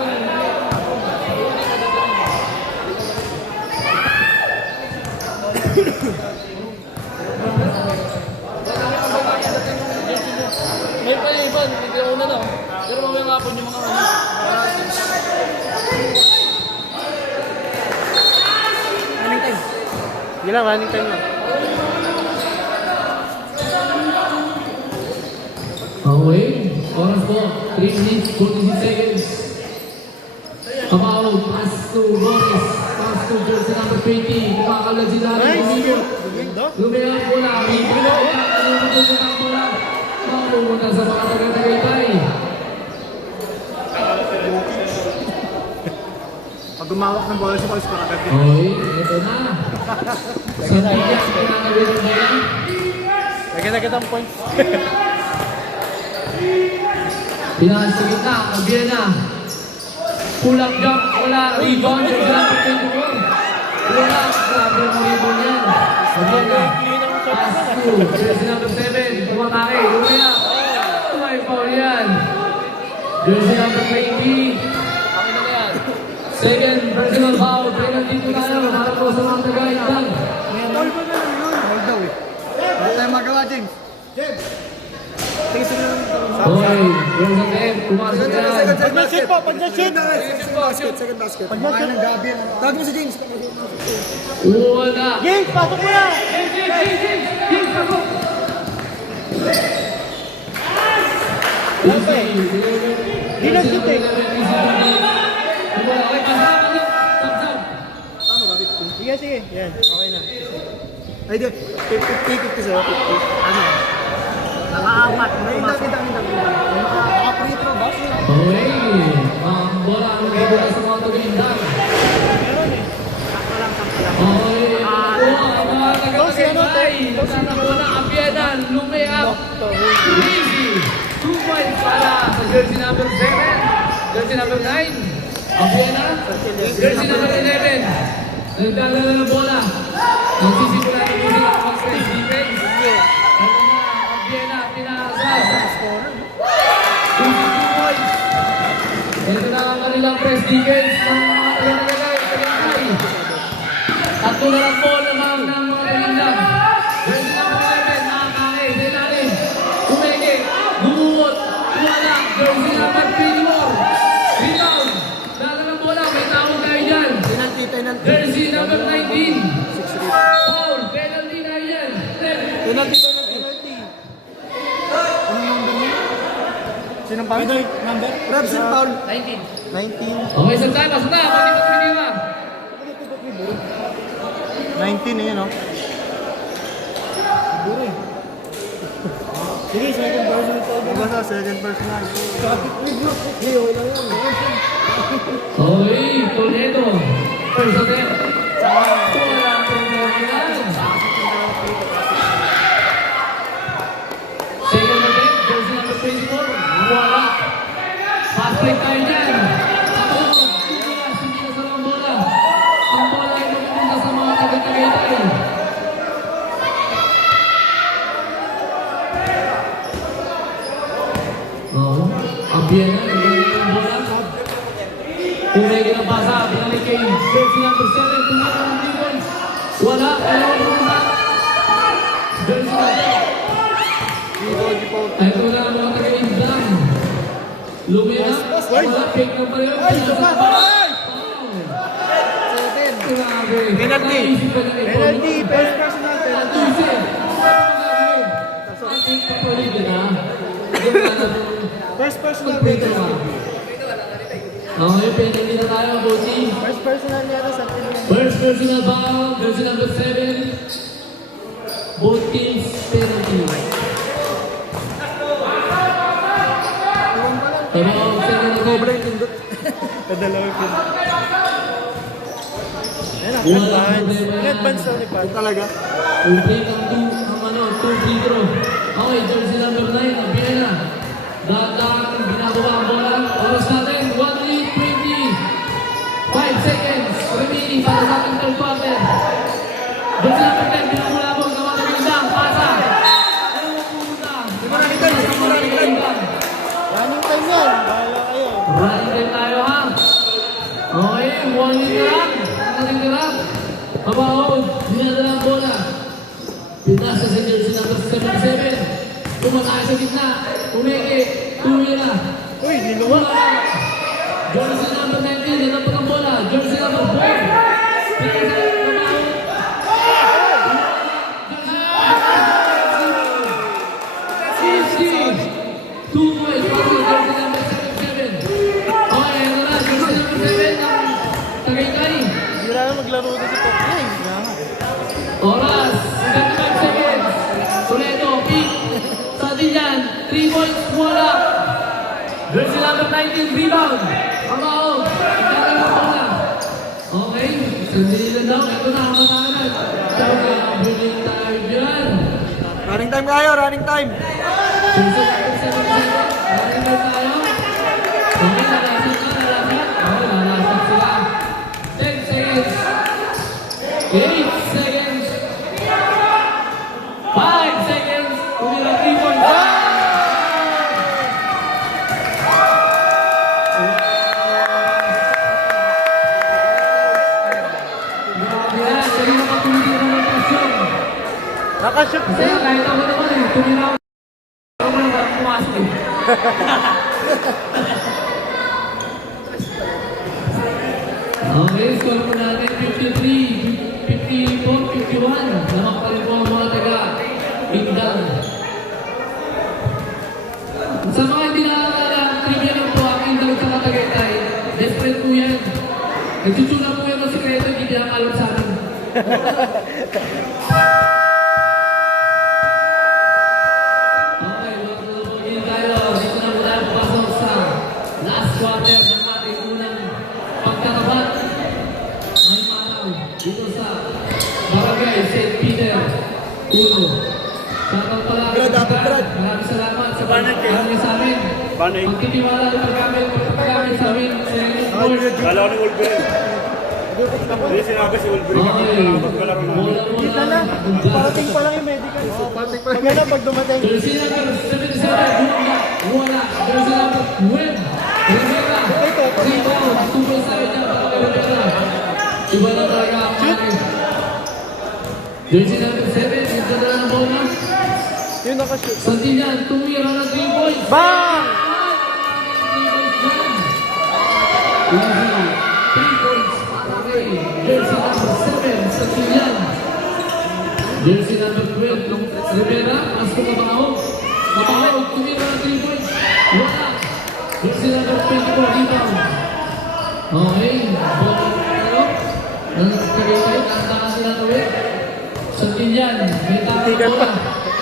May pa yung iba, hindi na una na. Pero mamaya nga po yung mga ano. Running time. Hindi lang, running time lang. okay. Oras po. 3 minutes, 46 seconds. Kamao, pass to Boris. Pass to jersey number 20. Kumakalag si Larry. Lumayang bola. Lumayang bola. Mapumunta sa mga taga-Tagaytay. Pag gumawak ng bola sa boys, para agad. Okay, ito na. Sa bigas, pinanawin mo yan. Agad-agad ang points. Pinahal sa gitna, Abiena. Pull-up jump, wala. Rebound, jersey number 24. Wala, grabe mo rebound yan. Abiena. Pass to jersey number 7. Tumatake, lumaya. May foul yan. Jersey number 20. Second personal foul. Penalty to tayo. Para po sa mga Tagaytay. Ball ba na lang yun? Ball daw eh. Hindi tayo magawa, James. Sige, sige lang. Okay, yung sa game, pumasok yan. Pag na-shoot po, pag na-shoot. Second basket. Pag na-shoot. Ng gabi. Tawag mo si James. Wala. James, pasok mo na! James, pasok. Wala eh. Di nag-shoot eh. Okay, pasok. Sige, sige. Yan, okay na. Ay, di. 50-50 sa'yo. 50. Ano? Nakaapat. May dami. Naka-free throw ba? Okay, ang bola ang bola sa mga Tagaytay. Meron eh. Okay, Ganda ng bola, Abiena, lumiap. Easy. 2 points para sa jersey number 7. Jersey number 9. Abiena. Jersey number 11. Nagdadala ng bola. Nagsisimula ng music ang mag-stress defense. Ano na, Abiena, pinakasal. 2 points. Ito na ang kanilang press defense ng mga taga-nagagay. Tatlo na lang po naman ng mga talindag. Jersey number 11, nakakake, sa ilalim. Kumeke, gumuot, wala. Jersey number 24. Rebound. Dala ng bola, may tawag tayo dyan. Penalty. Jersey number 19. Foul, penalty na yan. Penalty. Ano number mo? Sinong foul? Number? Robson foul. 19. Okay, sa time, basta na. Pati pa tumitira. 19 eh, no? Siguro eh. Sige, second personal foul. Basta, second personal. Hindi, okay lang yun. Okay, Toledo. First attempt. Wala pong yan. Second attempt, jersey number 24. Wala. Fast break tayo dyan. Hindi na sa mga bola. Ang bola ay magpunta sa mga taga-Tagaytay. Oo. Abiena, nagagaling ang bola. Tunay ginapasa, binalik kay jersey number 7. Tumata ng defense. Wala, ayaw pumunta. Jersey number. Ay, ito na ang mga taga-Indang. Lumina, wala, fake na pa yun. Penalty. Penalty. First personal penalty. First personal penalty. Okay, penalty na tayo, Bosi. First personal yata sa atin. First personal foul, jersey number 7. Both teams penalty. About 7 na Cobra yung tindot. Dadalawin ko. Advance daw ni Pat. Talaga? Complete ang 2 free throw. Okay, jersey number 9, Abiena. Dagang binababa ang bola. Oras natin, 1 minute 25 seconds remaining para sa ating third quarter. Jersey number 10, binabulabog sa mga nagindang. Pasa. Ano mo pumunta? Running time yan. Bahala kayo. Running time tayo ha. Okay, 1 minute na lang. Natitira. Mabaon. Dinadala ang bola. Pinasa sa jersey number 77. Tumatay sa gitna. Umeke. Tumira. Uy, niluwa. Jersey number 19. Nanampag ang bola. Jersey number 4. Pinasa. Mabaon. Easy. 2 points para sa jersey number 77. Okay, ito na. Jersey number 7 ng Tagaytay. Hira na maglaro na si Top. Oras, 35 seconds. Toledo, pick. Sa atin yan, 3 points, wala. Jersey number 19, rebound. Amaon, ikala ng bola. Okay, sandali lang daw. Ito na, matahanan. Kaya, tayo dyan. Running time kayo, running time. Jersey number 77, running time tayo. Okay, nalasat na, nalasat. Okay, nalasat sila. 10 seconds. 8 seconds. 5 seconds. Umira 3 points. Grabe, kanina pa tumitira ng presyon. Nakashoot Kasi kahit ako naman eh, tumira ako. Ako na lang pumasok eh. Okay, score po natin 53, 54, 51. Naman pa rin po ang mga taga-Indang. Sa mga hindi nakakala, trivia lang po ang Indang sa Tagaytay. Desperate po yan. Nagtutuna po yan ng sikreto, hindi niya alam sa akin. Okay, magpapagin tayo. Dito na po tayo papasok sa last quarter ng ating unang pagkatapat. May manaw dito sa Barangay St. Peter 1. Maraming salamat sa pagkakamit sa amin. Pagtitiwala ng pagkakamit sa amin. Kala ko ni Wolverine. Hindi sinabi si Wolverine. Pagkalaro na. Kita na. Parating pa lang yung medical. Parating pa lang. Kaya pag dumating. Jersey number 77, wala. Jersey number 12, Rivera. Rebound, super sa niya, Rivera. Iba na talaga ang akin. Jersey number 7, ito na ang bola. Yun nakashoot. Santillan, tumira ng 3 points. Bang! 3 points. Okay, jersey number 7, Santillan. Jersey number 12, Rivera, Astro Cabaho. Cabaho, tumira ng 3 points. Wala. Jersey number 24, rebound. Okay, bola ano? Nagkagay, nagtaka sila tuwi. Santillan, may takot bola.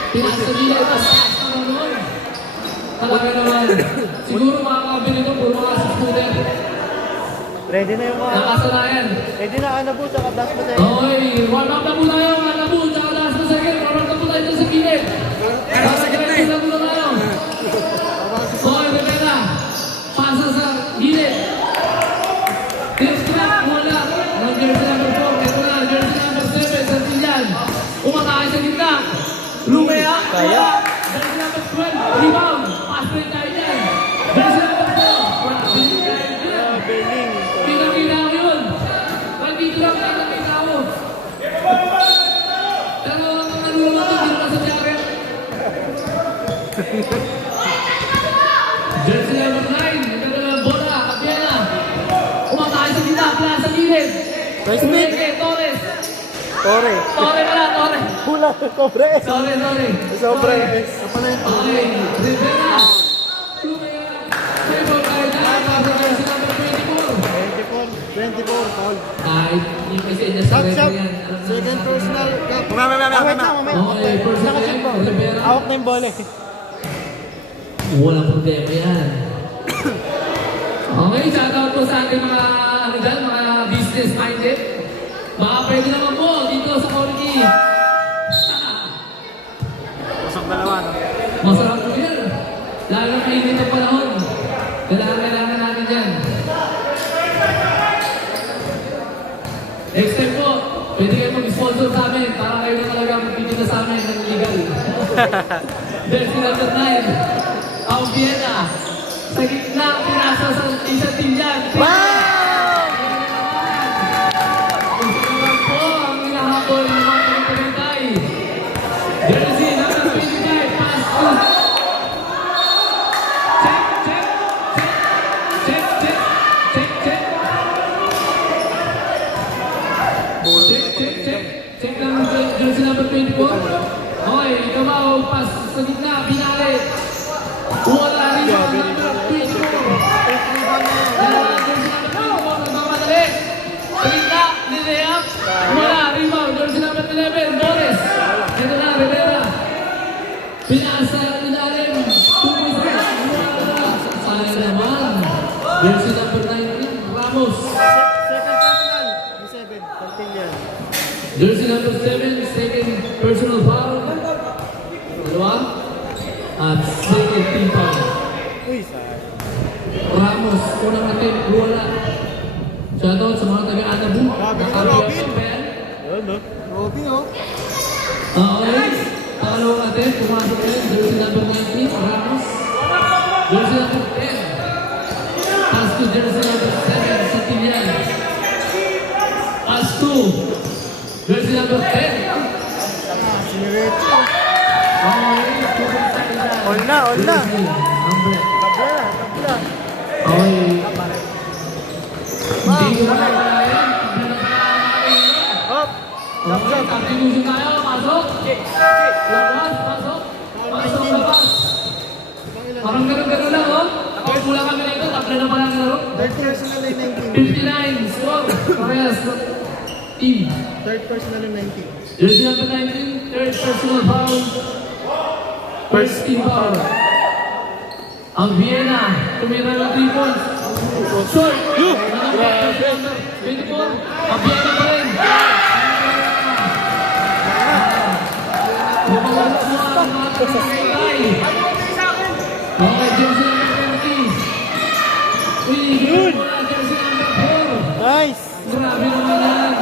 Pinasa nila, taas na naman. Talaga naman. Siguro makakabili ito, puro mga student. Ready na yung mga... Nakasanayan. Ready na Anabu tsaka Blast mo tayo. Okay, warm up na po tayo. Warm up po, tsaka taas na second. Warm up na po tayo dyan sa gilid. Sa gilid na po na tayo. Okay, Rivera. Pasa sa gilid. Discrack, wala. Jersey number 4. Ito na, jersey number 7. Santillan. Umatake sa gitna. Lumea. Kaya. Jersey number 12. Rebound. Pass rin tayo dyan. Jersey number 4. Beling. Pinakita ko yun. Nandito lang tayo nakita ko. Pero ang mga lulunod, hindi naman sa jacket. Jersey number 9. Ito na lang bola. Kapiana. Umatake sa gitna. Pala sa gilid. Nice Tumeke, Torres. Tore. Torre pala, Torre. Pula. Kobre. Sorry. Sobre. Okay. Rivera. Lumea. Favor tayo dyan. Para sa jersey number 24. 24. Foul. Kahit yung kasi niya sa Shot, shot. record yan. Second personal. Mamaya. Wait na, mamaya. Okay, personal Nakashoot po. Rivera. Hawak na yung bola eh. Walang problema yan. Okay, shoutout po sa ating mga ano dyan, mga business-minded. Baka pwede naman po dito sa quality. Pasok dalawa, no? Masarap po yan. Lalo na mainit ang panahon. Kailangan natin yan. Next time po, pwede kayo mag-sponsor sa amin para kayo na talaga magpipita sa amin ng legal. Jersey number 9. Ang Vienna. Sa gitna, pinasa sa Santillan. Wow! Gusto naman po ang hinahabol ng mga pinagpagantay. Jersey number 25. Pass to. Check lang jersey number 24. Okay, Cabaho, pass sa gitna, pinali. Wala rin ang number 24. Wala jersey number 24, nagmamadali. Sa gitna, nilayap. Wala, rebound, jersey number 11, Morris. Ito na, Rivera. Pinasa, nilalim. 2 points rin. Wala. Sayang naman. Jersey number 19, Ramos. Second personal. Yung 7. Santillan. Jersey number 7, second personal foul. Dalawa. At second team foul. Uy, sayang. Ramos, unang attempt, wala. Shoutout sa mga taga-Anabu. Nakapiyap pa yan. Yun, no? Robin, oh. Okay. Pangalawang attempt, pumasok rin. Jersey number 19, Ramos. Jersey number 10. Pass to jersey number 7, Santillan. Pass to jersey number 10. Siniretso. All na. Number. Tabla. Okay. Hindi ko na yan. Hop. Okay, continuation tayo. Pasok. Labas, pasok. Pasok, labas. Parang ganun lang, oh. Okay, mula kami na ito. Tapos na pala ng laro. Third personal ay 19. 59, score. Parehas. Team. Third personal ay 19. Jersey number 19, third personal foul. First team foul. Ang Vienna, tumira ng 3 points. Short! Number 24, ang Vienna pa rin. Bumawala mo ang mga Okay, jersey number 20. Uy, Yun. jersey number 4. Nice! Grabe naman yan.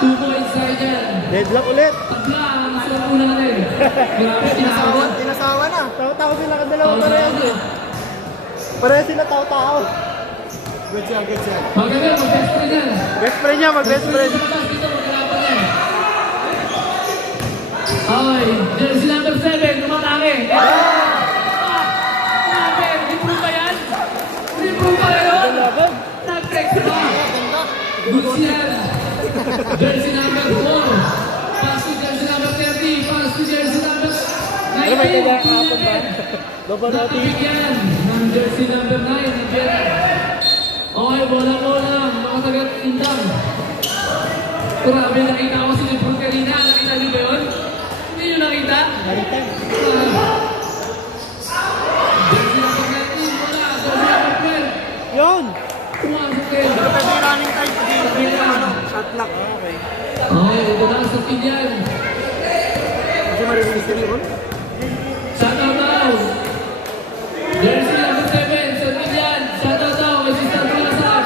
2 points tayo dyan. Deadlock ulit. Tabla, ang sarap una na rin. Grabe, tinasawa. Tinasawa na. Tao-tao sila ka dalawa parehas eh. Parehas sila tao-tao. Good job, good job. Maganda, mag-best friend yan. Best friend niya, mag-best friend. Labas dito, maghirapan yan. Okay, jersey number 7, tumatake. Grabe, di-prove ba yan? Di-prove ba yun? Nag-break ba? Goods yan. Jersey number 4. Pass to jersey number 30. Pass to jersey number 19. Ano may kaya kahapon ba? Double OT. Nakabigyan ng jersey number 9. Okay, bola-bola. Makatagat tindang. Grabe, nakita ko si Lebron kanina. Nakita niyo ba yun? Hindi niyo nakita? Nakita. Jersey number 19. Wala. Jersey number 12. Yun! Pumasok din. Pwede yung running time. Shot clock. Okay. Okay, ito na sa pinyan. Kasi marinig ka yun. Shout out daw. Jersey number 7. Sa pinyan. Shout out daw. May sister ko na sa.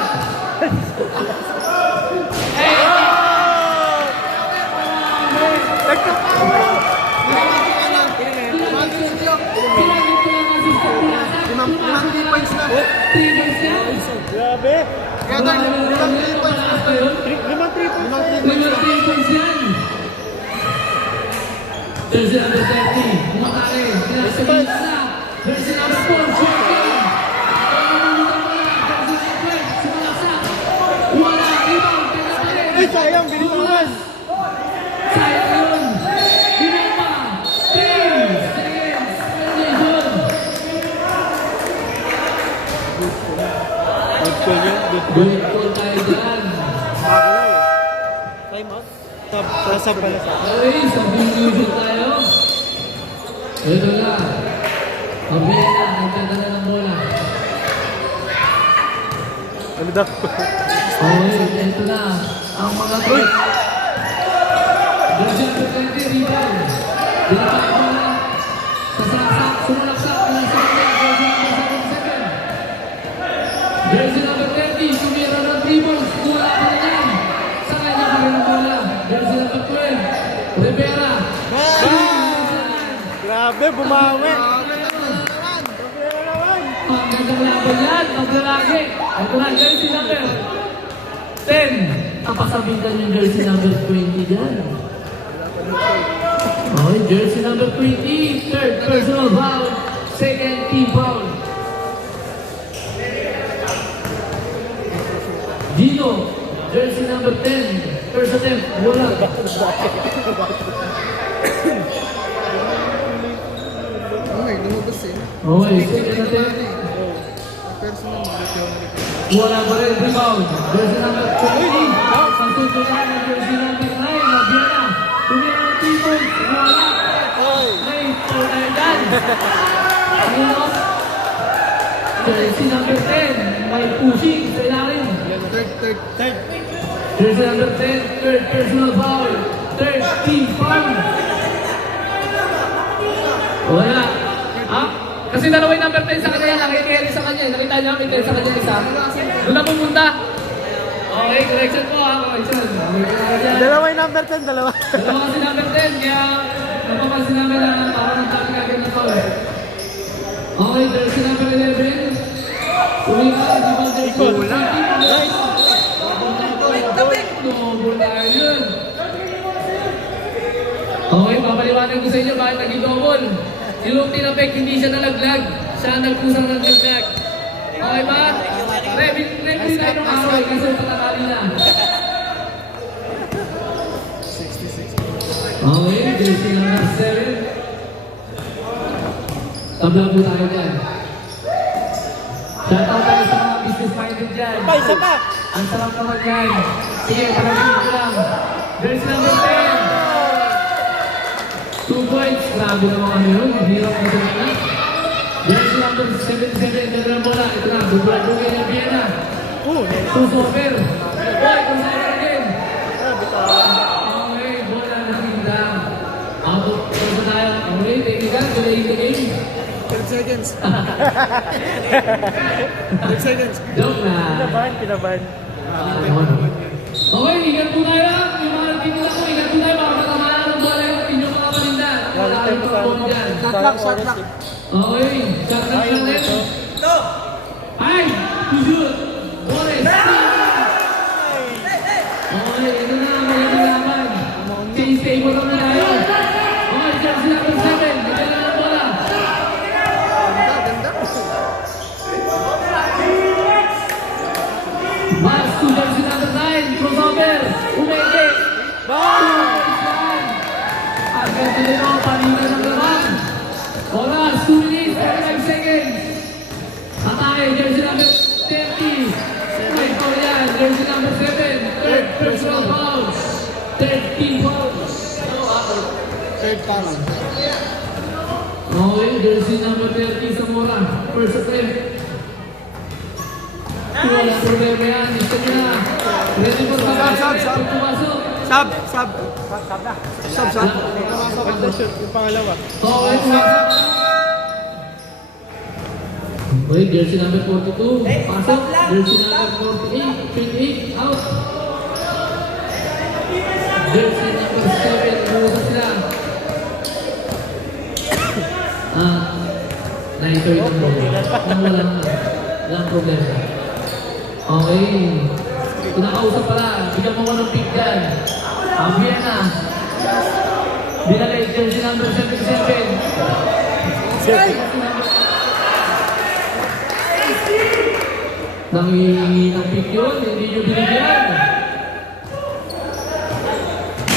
Pinagit ko lang ang sister ko na sa. Limang 3 points na. 3 points yan. Grabe! Kaya tayo, limang 3 points na. Limang 3 points. Limang 3 points Limang na. 3 points yan. Jersey number 30. Umatake. Pinagsabihin na. Jersey number 4. Jordan. Wala. Rebound. Pinagsabihin. Ay, sayang! Binituan! Sayang yun. Binuma. 3 seconds. Elimination. Good call yun. Good call. Good call tayo dyan. Time out. Sab pala sa. Okay, sa conclusion tayo. Ito na. Mabiyan na. Nagtanda na ng bola. Ano daw? Okay, ito na. Ang mga tol. Jersey number 20, rebound. Binaba ang bola. Sasaksak, sumalaksak. Jersey number 77. Jersey number 30, sumira ng 3 balls. Wala pa na yan. Sa kanya pa rin ang bola. Jersey number 12, Rivera. Grabe, bumawi! Ang gandang laban yan, ang lalaki. Ito na, jersey number 10. Napasabitan yung jersey number 20 dyan. Okay, jersey number 20. Third personal foul. Second team foul. Gino, jersey number 10. First attempt, wala. Okay, lumabas eh. Okay, second attempt. Personal, video na rin. Wala pa rin rebound. Jersey number 20. Pagtutunan ng jersey number 9. Nagyan na. Tumira ng 3 points. Wala. May 4 tayo dyan. Ano? Jersey number 10. May pushing sa ilalim. Third. Jersey number 10. Third personal foul. Third team foul. Wala. Ah? Kasi dalawa yung number 10 sa kanya, nakikiri sa kanya. Nakita niya, may 10 sa kanya isa. Doon na pumunta. Okay, correction po ha, correction. Dalawa yung number 10, dalawa. Dalawa kasi number 10, kaya napapansin namin na parang nagtapin agad na foul. Okay, jersey number 11. Tumira, di ba jersey number 20? Nice! Double tayo yun. Okay, papaliwanag ko sa inyo bakit naging double. Yung tinapek, hindi siya nalaglag. Siya ang nagpusang nalaglag. Okay ba? Referee tayo ng away kasi patakali na. Okay, jersey number 7. Tabla po tayo dyan. Shoutout tayo sa mga business-minded dyan. Pa, isa pa! Ang sarap naman yan. Sige, parating ko lang. Jersey number 10. 2 points. Grabe naman kami yun. Hirap na sa mga. Jersey number 77. Ganda ng bola. Ito na. Dubra-dugay ng Vienna. Two-stopper. Boy, two-stopper again. Okay, bola na tindang. Out of tayo. Okay, technical. Delay the game. seconds. 5 seconds. Joke na. Kinabahan. Okay, ingat po tayo lang. Yung mga nagtitila ko, ingat po tayo. Baka matamaan ng bola yung inyong mga paninda. Wala kayong pagpapon dyan. Shot lang, shot lang. Okay, shot lang natin. Ay! Shoot! Boris! Okay, ito na. Magandang laban. Change table na tayo. Okay, jersey number 7. Ito na ang bola. Pass to jersey number 9. Crossover. Umeke. Ang ganda nito. Panina ng laban. Oras, 2 minutes, 35 seconds. Atake, jersey number 30. Right foul yan, jersey number 7. Third personal foul. Third team foul. Third foul. Okay, jersey number 30 Zamora. First attempt. Walang problema yan. Gusto nyo na. Ready for the Sub. pumasok. Sub. Sub. Sub. Shoot, yung pangalawa. Okay, pumasok. Okay, jersey number 42. Pasok. Jersey number 48. Pin 8. Out. Jersey number 7. Busa sila. Naitoy na mo. Walang problema. Okay. Kinakausap pala. Bigyan mo ko ng pick dyan. Ang Vienna. Binalay jersey number 77. Nangihingi ng pick yun. Hindi nyo binigyan.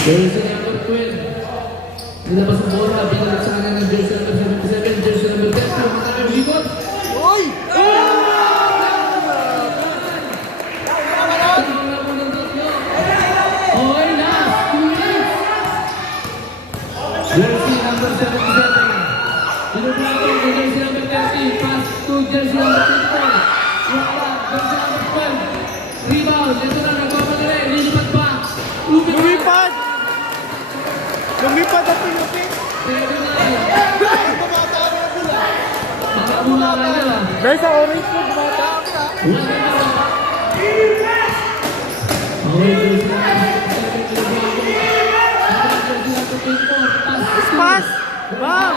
Jersey number 12. Nilabas ang bola. Binalay sa kanya ng jersey number 77. Jersey number 10. Matangay ang likod. Uy! Okay na, 2 minutes. Jersey number 77. Binubulato ang jersey number 30. Pass to jersey number 24. Wala, jersey number 12. Rebound, ito na, nagpapadali. Lilipat pa. Lumipad! Lumipad at pinupit! Pwede na. Makamuna ka nila. Guys, sa orange na bumata. Wala na. Okay, jersey Pass! Bang!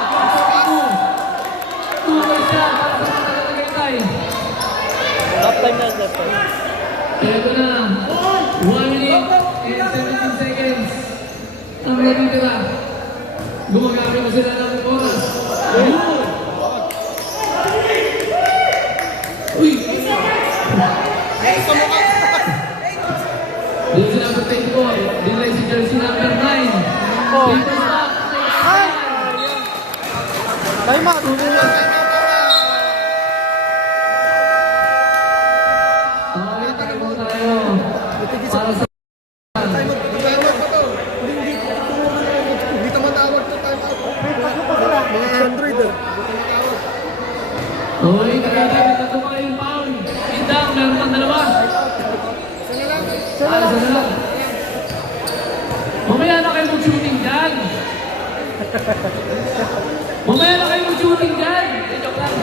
Left time na, left time. Ito na. 1 minute and 17 seconds. Ang labing tira. Gumagamit na sila ng oras. Ayun! Uy! Jersey number 24. Delay si jersey number 9. People back. Time out! Okay, tayo tayo. Para sa Time out pa to. Hindi tumatawag to time out. Mga Android eh. okay, kaya ito pa yung foul. Indang, meron pang dalawa. Isa na lang. Mamaya na kayo mag-shooting dyan. Mamaya na kayo mag-shooting dyan. Joke lang.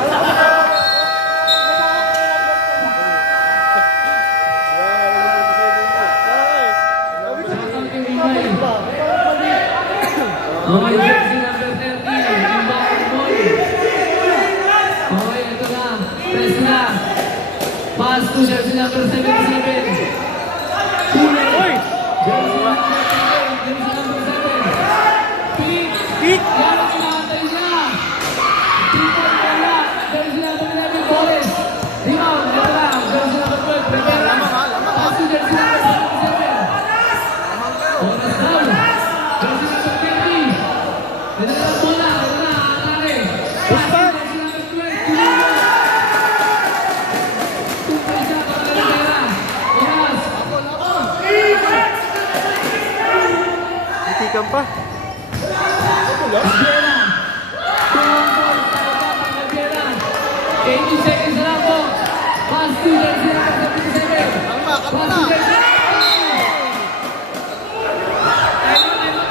Okay, jersey number 30. Yung bakit boy. Okay, ito na. Press na. Pass to jersey number 77. Kulay. Jersey number 7. Jersey number 7. Pick. Yan ang kinakantay niya. Triple bola. Jersey number 11. Boris. Rebound. Ito na. Jersey number 12. Prepare na. Pass to jersey number 77. Oras down. Jersey number 30. Ito na ang bola. Ito na. Atake. Pass to jersey number 12. Kulay. Tumpay siya. Kapalang pera. Oras. Itikan pa. Albiera. 18 seconds na lang po. Pass to jersey number 77. Pass to jersey. Time out.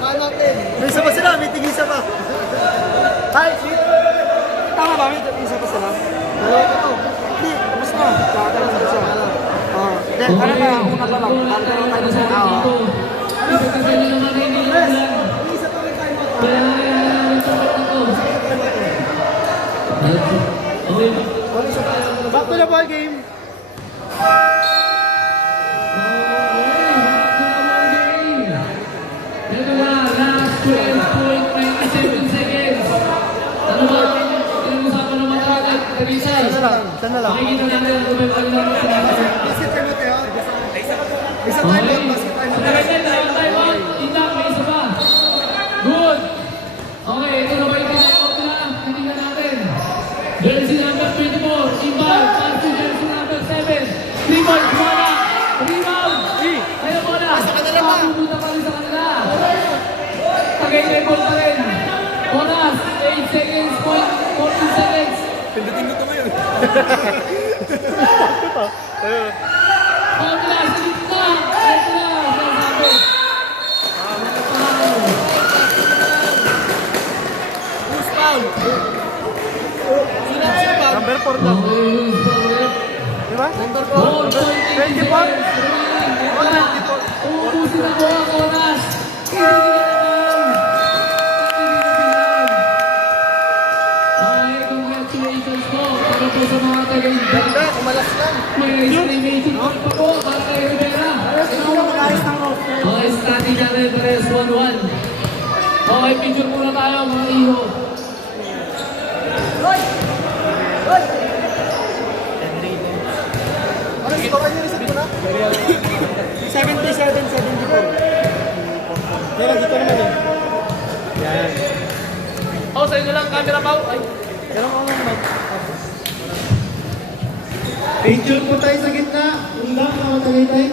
Samahan natin. May isa pa sila, may tig-isa pa. Ay, tama ba? May tig-isa pa sila. Dalawa pa to. Hindi, tapos na. Kakatalan na siya. Then, ano na, una pa lang. Kakatalan tayo sa Back to the ball game. Ito na, last 12.97 seconds. Ano ba? Pinag-usapan naman agad, Teresa. Sana lang. Makikita natin ang gawin pa rin natin sinasabi. Basket time natin, ha? Isa Okay. time out, basket time out. Directed, time out. Intak, may isa pa. Good. Okay, ito na ba yung time out na? Titingnan natin. Jersey number 24, inbound. Pass to jersey number 7. 3 ball, kumana. Rebound. Ayun mo na. Pupunta pa rin sa kanila. Tagay-level pa rin. Oras, 8 seconds, 14 seconds. Pindutin mo ito ngayon. Pagla, sa gitna. Ito na, sinasabi. Who's foul? Number 4 daw. Di ba? Number 24. Uubusin ako ang oras. Okay, congratulations po. Para po sa mga taga-ibig. Ganda, umalas lang. May estimation pa po para kay Rivera. Okay, starting natin pares 1-1. Okay, picture muna tayo mga iho. Ano yung score niyo? Reset mo na? 77-74. Meron dito naman eh. Yan. Oh, sa'yo na lang, camera pa. Ay. Meron ako naman. Picture po tayo sa gitna. Undang mga tagaytay.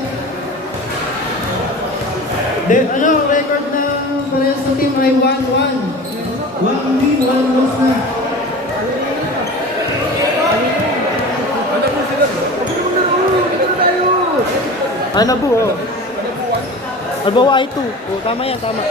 Ano, record ng parehas sa team ay 1-1. 1 win, 1 loss na. Ano po, oh. Albawa ay 2. Oh, tama yan, tama.